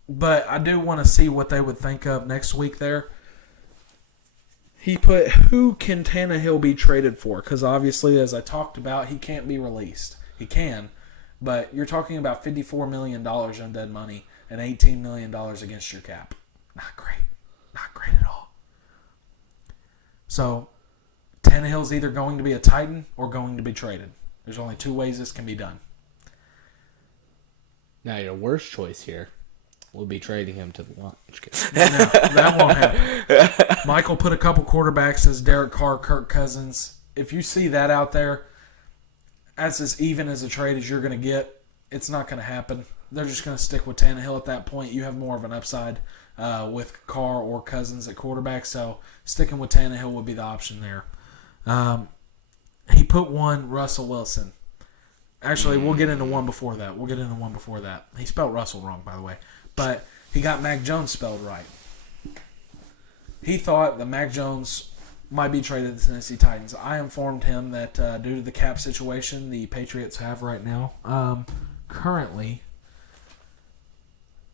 But I do want to see what they would think of next week there. He put, who can Tannehill be traded for? Because obviously, as I talked about, he can't be released. He can, but you're talking about $54 million in dead money and $18 million against your cap. Not great. Not great at all. So, Tannehill's either going to be a Titan or going to be traded. There's only two ways this can be done. Now, your worst choice here would be trading him to the launch. No, that won't happen. Michael put a couple quarterbacks as Derek Carr, Kirk Cousins. If you see that out there, as as even as a trade as you're going to get, it's not going to happen. They're just going to stick with Tannehill at that point. You have more of an upside with Carr or Cousins at quarterback, so sticking with Tannehill would be the option there. He put one, Russell Wilson. Actually, we'll get into one before that. He spelled Russell wrong, by the way. But he got Mac Jones spelled right. He thought that Mac Jones might be traded to the Tennessee Titans. I informed him that due to the cap situation the Patriots have right now, currently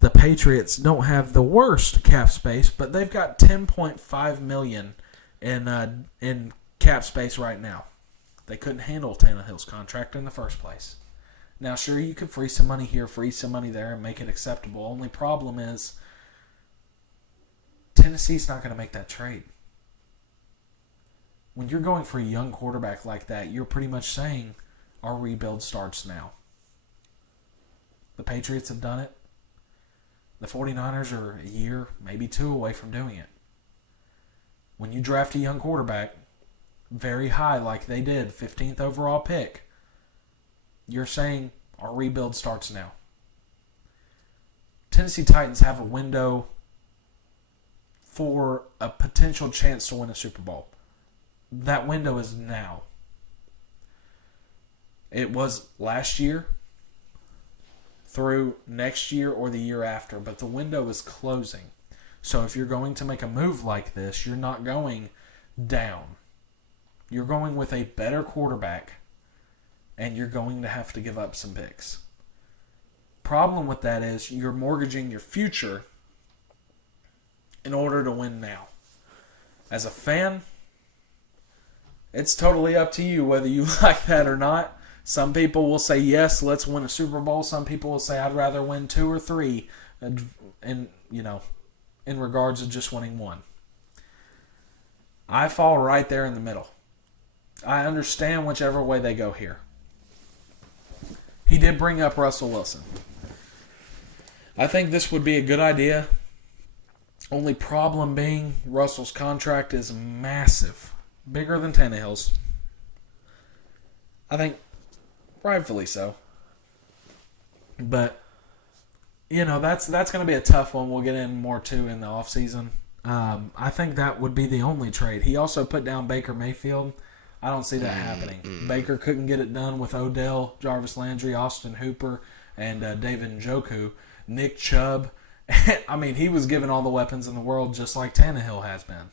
the Patriots don't have the worst cap space, but they've got $10.5 million in cap space right now. They couldn't handle Tannehill's contract in the first place. Now, sure, you could free some money here, free some money there, and make it acceptable. Only problem is Tennessee's not going to make that trade. When you're going for a young quarterback like that, you're pretty much saying our rebuild starts now. The Patriots have done it. The 49ers are a year, maybe two away from doing it. When you draft a young quarterback very high like they did, 15th overall pick, you're saying our rebuild starts now. Tennessee Titans have a window for a potential chance to win a Super Bowl. That window is now. It was last year through next year or the year after, but the window is closing. So if you're going to make a move like this, you're not going down. You're going with a better quarterback, and you're going to have to give up some picks. Problem with that is you're mortgaging your future in order to win now. As a fan, it's totally up to you whether you like that or not. Some people will say, yes, let's win a Super Bowl. Some people will say, I'd rather win 2 or 3 in regards to just winning one. I fall right there in the middle. I understand whichever way they go here. He did bring up Russell Wilson. I think this would be a good idea. Only problem being Russell's contract is massive. Bigger than Tannehill's. I think rightfully so. But, that's going to be a tough one. We'll get in more too in the offseason. I think that would be the only trade. He also put down Baker Mayfield. I don't see that happening. Baker couldn't get it done with Odell, Jarvis Landry, Austin Hooper, and David Njoku. Nick Chubb. I mean, he was given all the weapons in the world just like Tannehill has been.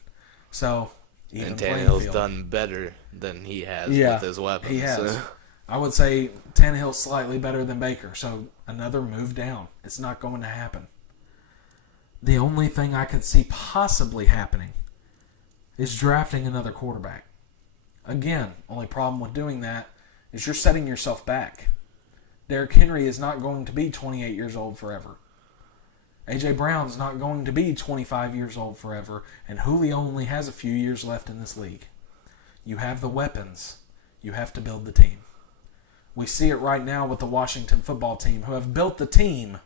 So, even Tannehill's done better than he has with his weapons. He has. So. I would say Tannehill's slightly better than Baker. So, another move down. It's not going to happen. The only thing I could see possibly happening is drafting another quarterback. Again, only problem with doing that is you're setting yourself back. Derrick Henry is not going to be 28 years old forever. A.J. Brown's not going to be 25 years old forever, and Julio only has a few years left in this league. You have the weapons. You have to build the team. We see it right now with the Washington football team, who have built the team,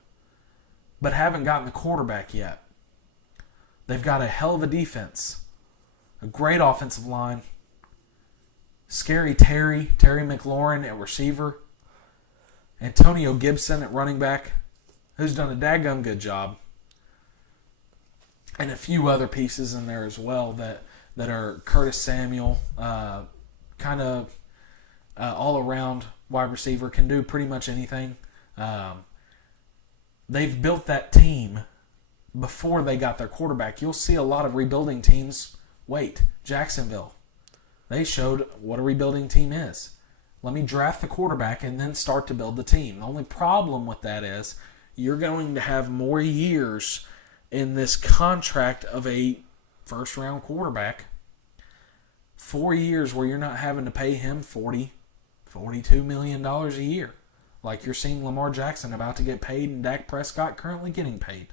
but haven't gotten the quarterback yet. They've got a hell of a defense, a great offensive line, scary Terry McLaurin at receiver, Antonio Gibson at running back, who's done a daggum good job, and a few other pieces in there as well that are Curtis Samuel, kind of all-around wide receiver, can do pretty much anything. They've built that team before they got their quarterback. You'll see a lot of rebuilding teams. Jacksonville. They showed what a rebuilding team is. Let me draft the quarterback and then start to build the team. The only problem with that is you're going to have more years in this contract of a first-round quarterback. 4 years where you're not having to pay him $42 million a year. Like you're seeing Lamar Jackson about to get paid and Dak Prescott currently getting paid.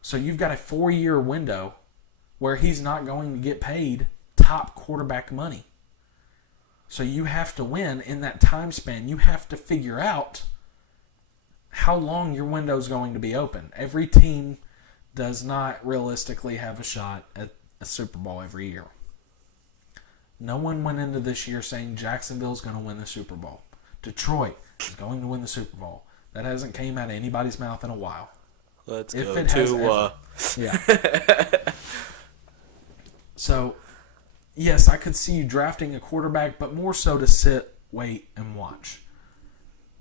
So you've got a 4-year window where he's not going to get paid top quarterback money. So you have to win in that time span. You have to figure out how long your window is going to be open. Every team does not realistically have a shot at a Super Bowl every year. No one went into this year saying Jacksonville's going to win the Super Bowl. Detroit is going to win the Super Bowl. That hasn't came out of anybody's mouth in a while. Let's If go it has to... ever. Yeah. So, yes, I could see you drafting a quarterback, but more so to sit, wait, and watch.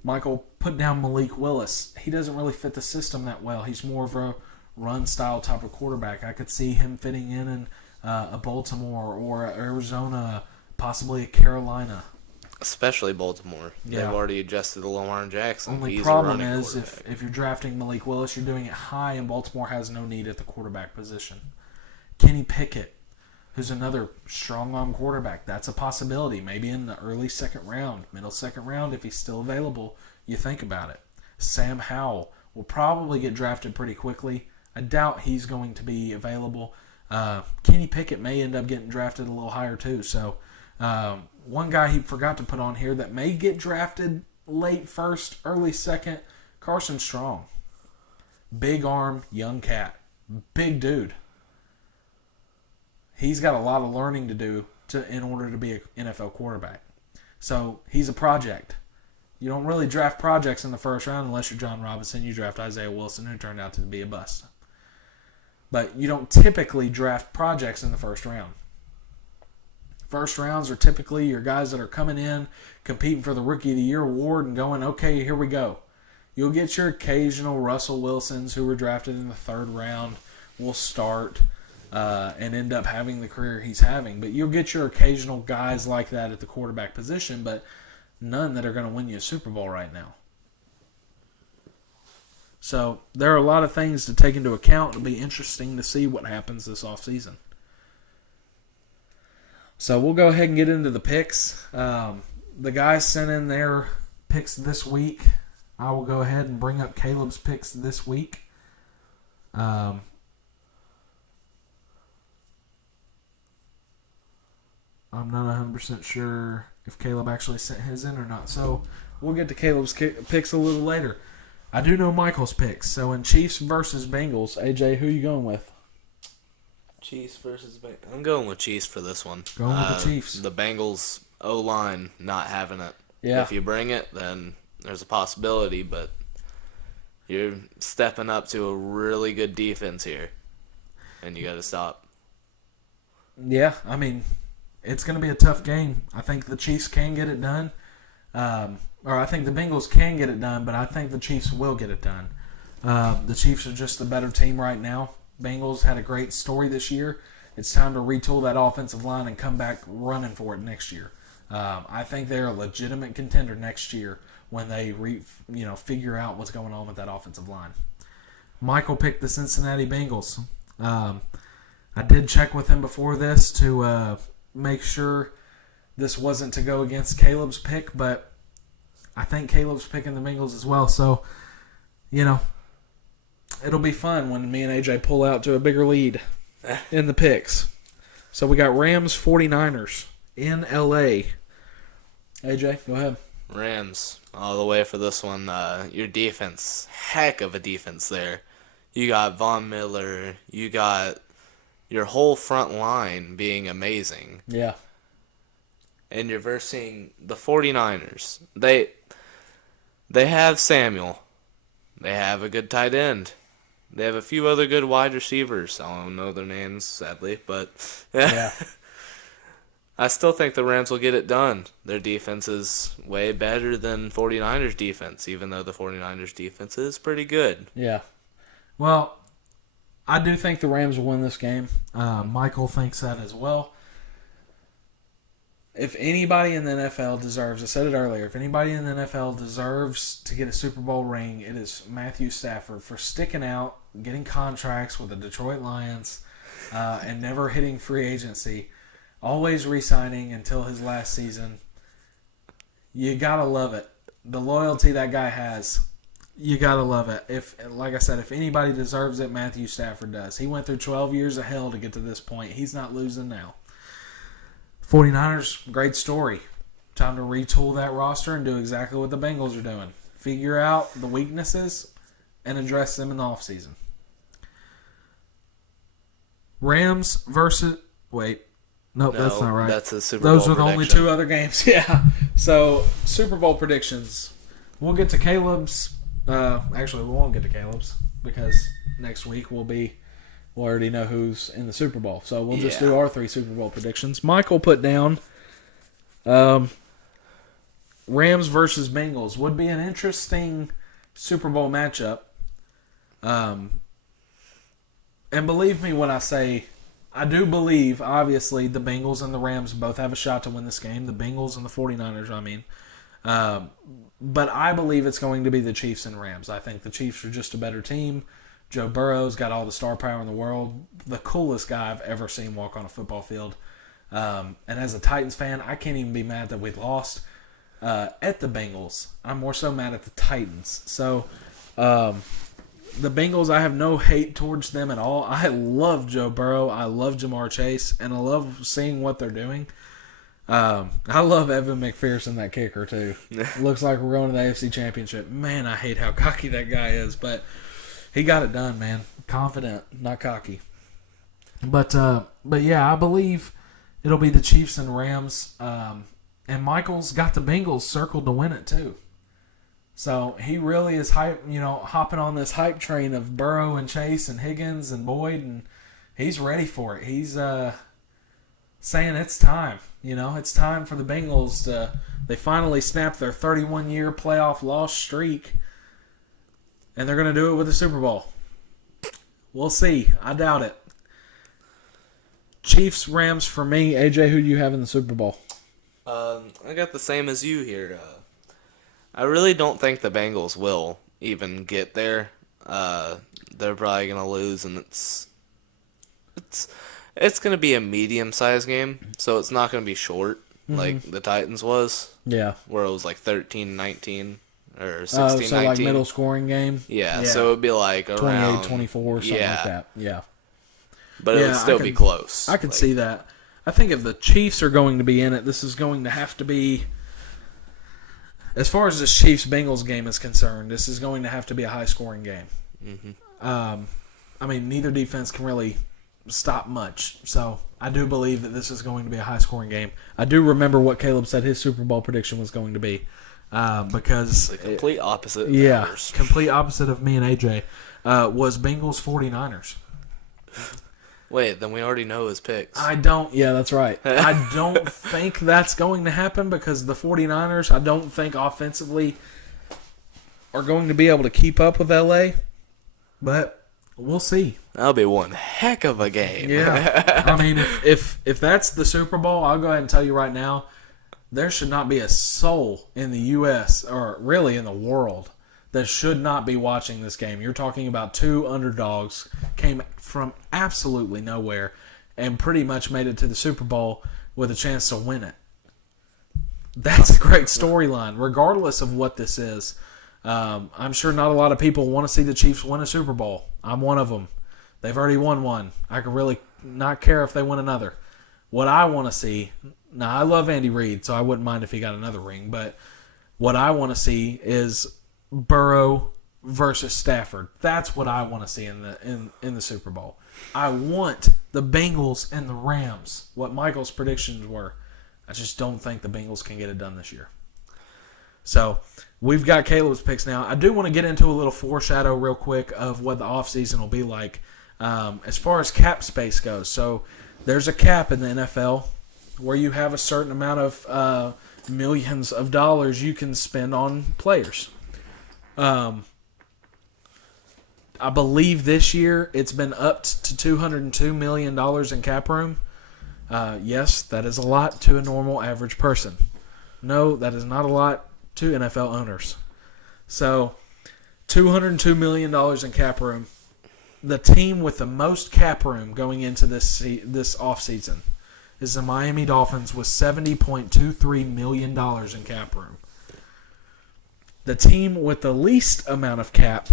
Michael put down Malik Willis. He doesn't really fit the system that well. He's more of a run-style type of quarterback. I could see him fitting in a Baltimore or a Arizona, possibly a Carolina. Especially Baltimore. Yeah. They've already adjusted to Lamar Jackson. Only He's problem a running is if you're drafting Malik Willis, you're doing it high, and Baltimore has no need at the quarterback position. Kenny Pickett, who's another strong-arm quarterback, that's a possibility. Maybe in the early second round, middle second round, if he's still available, you think about it. Sam Howell will probably get drafted pretty quickly. I doubt he's going to be available. Kenny Pickett may end up getting drafted a little higher too. So one guy he forgot to put on here that may get drafted late first, early second, Carson Strong. Big arm, young cat. Big dude. He's got a lot of learning to do in order to be an NFL quarterback. So he's a project. You don't really draft projects in the first round unless you're John Robinson. You draft Isaiah Wilson, who turned out to be a bust. But you don't typically draft projects in the first round. First rounds are typically your guys that are coming in, competing for the Rookie of the Year award and going, okay, here we go. You'll get your occasional Russell Wilsons who were drafted in the third round, will start and end up having the career he's having. But you'll get your occasional guys like that at the quarterback position, but none that are going to win you a Super Bowl right now. So there are a lot of things to take into account. It'll be interesting to see what happens this offseason. So we'll go ahead and get into the picks. The guys sent in their picks this week. I will go ahead and bring up Caleb's picks this week. I'm not 100% sure if Caleb actually sent his in or not. So we'll get to Caleb's picks a little later. I do know Michael's picks. So in Chiefs versus Bengals, AJ, who are you going with? Chiefs versus Bengals. I'm going with Chiefs for this one. Going with the Chiefs. The Bengals O-line not having it. Yeah. If you bring it, then there's a possibility, but you're stepping up to a really good defense here, and you got to stop. Yeah, I mean, it's going to be a tough game. I think the Chiefs can get it done. Or I think the Bengals can get it done, but I think the Chiefs will get it done. The Chiefs are just the better team right now. Bengals had a great story this year. It's time to retool that offensive line and come back running for it next year. I think they're a legitimate contender next year when they figure out what's going on with that offensive line. Michael picked the Cincinnati Bengals. I did check with him before this to make sure this wasn't to go against Caleb's pick, but I think Caleb's picking the Bengals as well. So, it'll be fun when me and AJ pull out to a bigger lead in the picks. So we got Rams 49ers in LA. AJ, go ahead. Rams all the way for this one. Your defense, heck of a defense there. You got Von Miller. You got your whole front line being amazing. Yeah. And you're versing the 49ers. They have Samuel. They have a good tight end. They have a few other good wide receivers. I don't know their names, sadly, but Yeah. I still think the Rams will get it done. Their defense is way better than 49ers defense, even though the 49ers defense is pretty good. Yeah. Well, I do think the Rams will win this game. Michael thinks that as well. if anybody in the NFL deserves, I said it earlier, if anybody in the NFL deserves to get a Super Bowl ring, it is Matthew Stafford for sticking out, getting contracts with the Detroit Lions, and never hitting free agency, always re-signing until his last season. You gotta love it. The loyalty that guy has, you gotta love it. Like I said, if anybody deserves it, Matthew Stafford does. He went through 12 years of hell to get to this point. He's not losing now. 49ers, great story. Time to retool that roster and do exactly what the Bengals are doing. Figure out the weaknesses and address them in the offseason. Rams versus... Wait. Nope, No, that's not right. That's a Super Bowl Those are the only prediction. two other games. Yeah. So, Super Bowl predictions. We'll get to Caleb's. Actually, we won't get to Caleb's because next week we'll already know who's in the Super Bowl. So, we'll just do our 3 Super Bowl predictions. Michael put down Rams versus Bengals. Would be an interesting Super Bowl matchup. And believe me when I say... I do believe, obviously, the Bengals and the Rams both have a shot to win this game. The Bengals and the 49ers, I mean. But I believe it's going to be the Chiefs and Rams. I think the Chiefs are just a better team. Joe Burrow's got all the star power in the world. The coolest guy I've ever seen walk on a football field. And as a Titans fan, I can't even be mad that we lost at the Bengals. I'm more so mad at the Titans. So... the Bengals, I have no hate towards them at all. I love Joe Burrow. I love Jamar Chase. And I love seeing what they're doing. I love Evan McPherson, that kicker, too. Looks like we're going to the AFC Championship. Man, I hate how cocky that guy is. But he got it done, man. Confident, not cocky. But yeah, I believe it'll be the Chiefs and Rams. And Michael's got the Bengals circled to win it, too. So he really is hopping on this hype train of Burrow and Chase and Higgins and Boyd, and he's ready for it. He's saying it's time. It's time for the Bengals to. They finally snapped their 31-year playoff loss streak, and they're going to do it with the Super Bowl. We'll see. I doubt it. Chiefs, Rams for me. AJ, who do you have in the Super Bowl? I got the same as you here. I really don't think the Bengals will even get there. They're probably gonna lose, and it's gonna be a medium-sized game, so it's not gonna be short like the Titans was. Yeah, where it was like 13-19 or 16-19. So like middle scoring game. Yeah, so it would be like around 28-24, something like that. Yeah, but it would still be close. I could see that. I think if the Chiefs are going to be in it, this is going to have to be. As far as this Chiefs-Bengals game is concerned, this is going to have to be a high-scoring game. Mm-hmm. Neither defense can really stop much. So I do believe that this is going to be a high-scoring game. I do remember what Caleb said his Super Bowl prediction was going to be. Because the complete opposite of ours. Complete opposite of me and AJ, was Bengals 49ers. Wait, then we already know his picks. Yeah, that's right. I don't think that's going to happen because the 49ers, I don't think offensively are going to be able to keep up with LA, but we'll see. That'll be one heck of a game. Yeah. If that's the Super Bowl, I'll go ahead and tell you right now, there should not be a soul in the U.S. or really in the world that should not be watching this game. You're talking about 2 underdogs, came from absolutely nowhere, and pretty much made it to the Super Bowl with a chance to win it. That's a great storyline, regardless of what this is. I'm sure not a lot of people want to see the Chiefs win a Super Bowl. I'm one of them. They've already won one. I could really not care if they win another. What I want to see, now I love Andy Reid, so I wouldn't mind if he got another ring, but what I want to see is Burrow versus Stafford. That's what I want to see in the Super Bowl. I want the Bengals and the Rams, what Michael's predictions were. I just don't think the Bengals can get it done this year. So we've got Caleb's picks now. I do want to get into a little foreshadow real quick of what the offseason will be like as far as cap space goes. So there's a cap in the NFL where you have a certain amount of millions of dollars you can spend on players. I believe this year it's been upped to $202 million in cap room. Yes, that is a lot to a normal average person. No, that is not a lot to NFL owners. So, $202 million in cap room. The team with the most cap room going into this offseason is the Miami Dolphins with $70.23 million in cap room. The team with the least amount of cap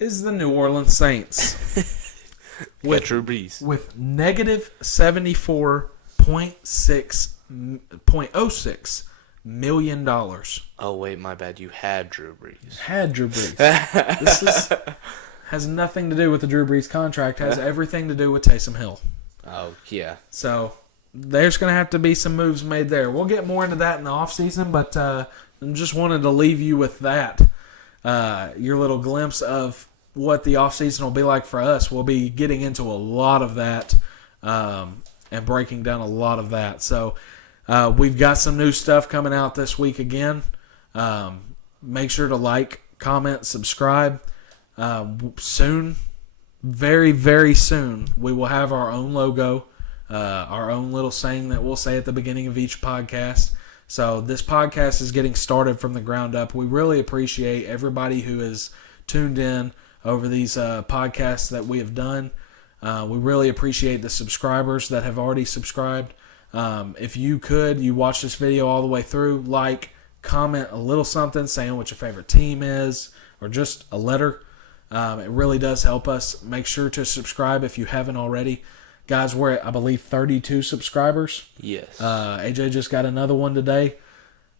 is the New Orleans Saints. With Drew Brees. With negative $74.06 million. Oh, wait, my bad. You had Drew Brees. Had Drew Brees. This has nothing to do with the Drew Brees contract. Has everything to do with Taysom Hill. Oh, yeah. So there's going to have to be some moves made there. We'll get more into that in the offseason, but I just wanted to leave you with that. Your little glimpse of what the offseason will be like for us. We'll be getting into a lot of that and breaking down a lot of that. So we've got some new stuff coming out this week again. Make sure to like, comment, subscribe. Soon, very, very soon, we will have our own logo, our own little saying that we'll say at the beginning of each podcast. So this podcast is getting started from the ground up. We really appreciate everybody who has tuned in over these podcasts that we have done. We really appreciate the subscribers that have already subscribed. If you watch this video all the way through, like, comment a little something saying what your favorite team is, or just a letter. It really does help us. Make sure to subscribe if you haven't already. Guys, we're at, I believe, 32 subscribers. Yes. AJ just got another one today.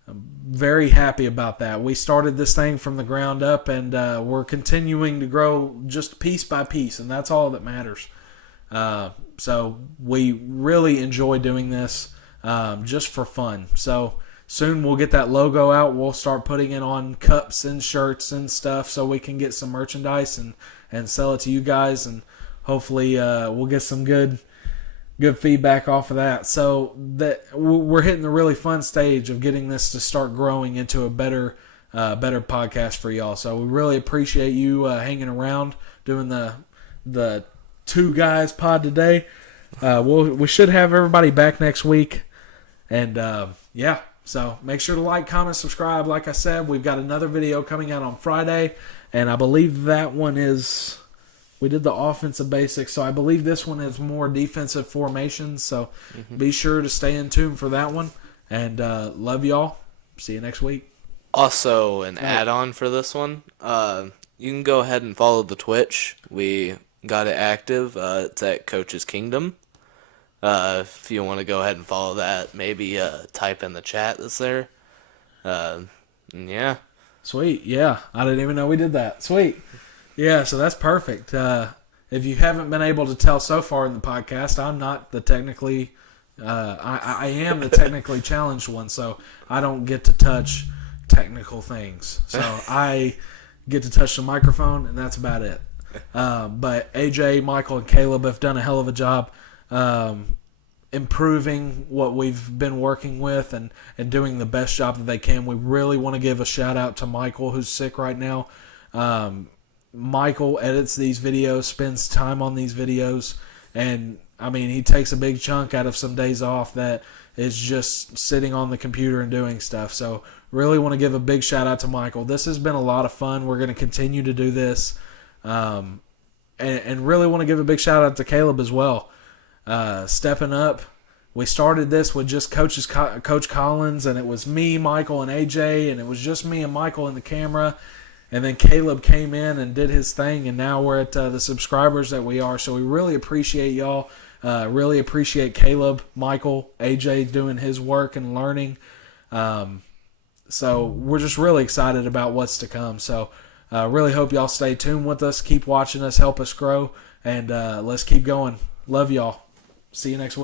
I'm very happy about that. We started this thing from the ground up, and we're continuing to grow just piece by piece, and that's all that matters. So we really enjoy doing this just for fun. So soon we'll get that logo out. We'll start putting it on cups and shirts and stuff so we can get some merchandise and sell it to you guys. And hopefully we'll get some good feedback off of that. So that we're hitting the really fun stage of getting this to start growing into a better podcast for y'all. So we really appreciate you hanging around doing the two guys pod today. We should have everybody back next week. And yeah. So make sure to like, comment, subscribe. Like I said, we've got another video coming out on Friday, and I believe that one is, we did the offensive basics, so I believe this one is more defensive formations. So be sure to stay in tune for that one. And love y'all. See you next week. Also, an add-on for this one, you can go ahead and follow the Twitch. We got it active. It's at Coach's Kingdom. If you want to go ahead and follow that, maybe type in the chat that's there. Yeah. Sweet. Yeah. I didn't even know we did that. Sweet. Yeah, so that's perfect. If you haven't been able to tell so far in the podcast, I'm not the technically I am the technically challenged one, so I don't get to touch technical things. So I get to touch the microphone, and that's about it. But AJ, Michael, and Caleb have done a hell of a job improving what we've been working with and doing the best job that they can. We really want to give a shout out to Michael, who's sick right now. Michael edits these videos, spends time on these videos, and I mean, he takes a big chunk out of some days off that is just sitting on the computer and doing stuff. So really want to give a big shout out to Michael. This has been a lot of fun. We're going to continue to do this. And really want to give a big shout out to Caleb as well. Stepping up. We started this with just Coach Collins, and it was me, Michael, and AJ, and it was just me and Michael in the camera. And then Caleb came in and did his thing, and now we're at the subscribers that we are. So we really appreciate y'all. Really appreciate Caleb, Michael, AJ doing his work and learning. So we're just really excited about what's to come. So really hope y'all stay tuned with us. Keep watching us. Help us grow. And let's keep going. Love y'all. See you next week.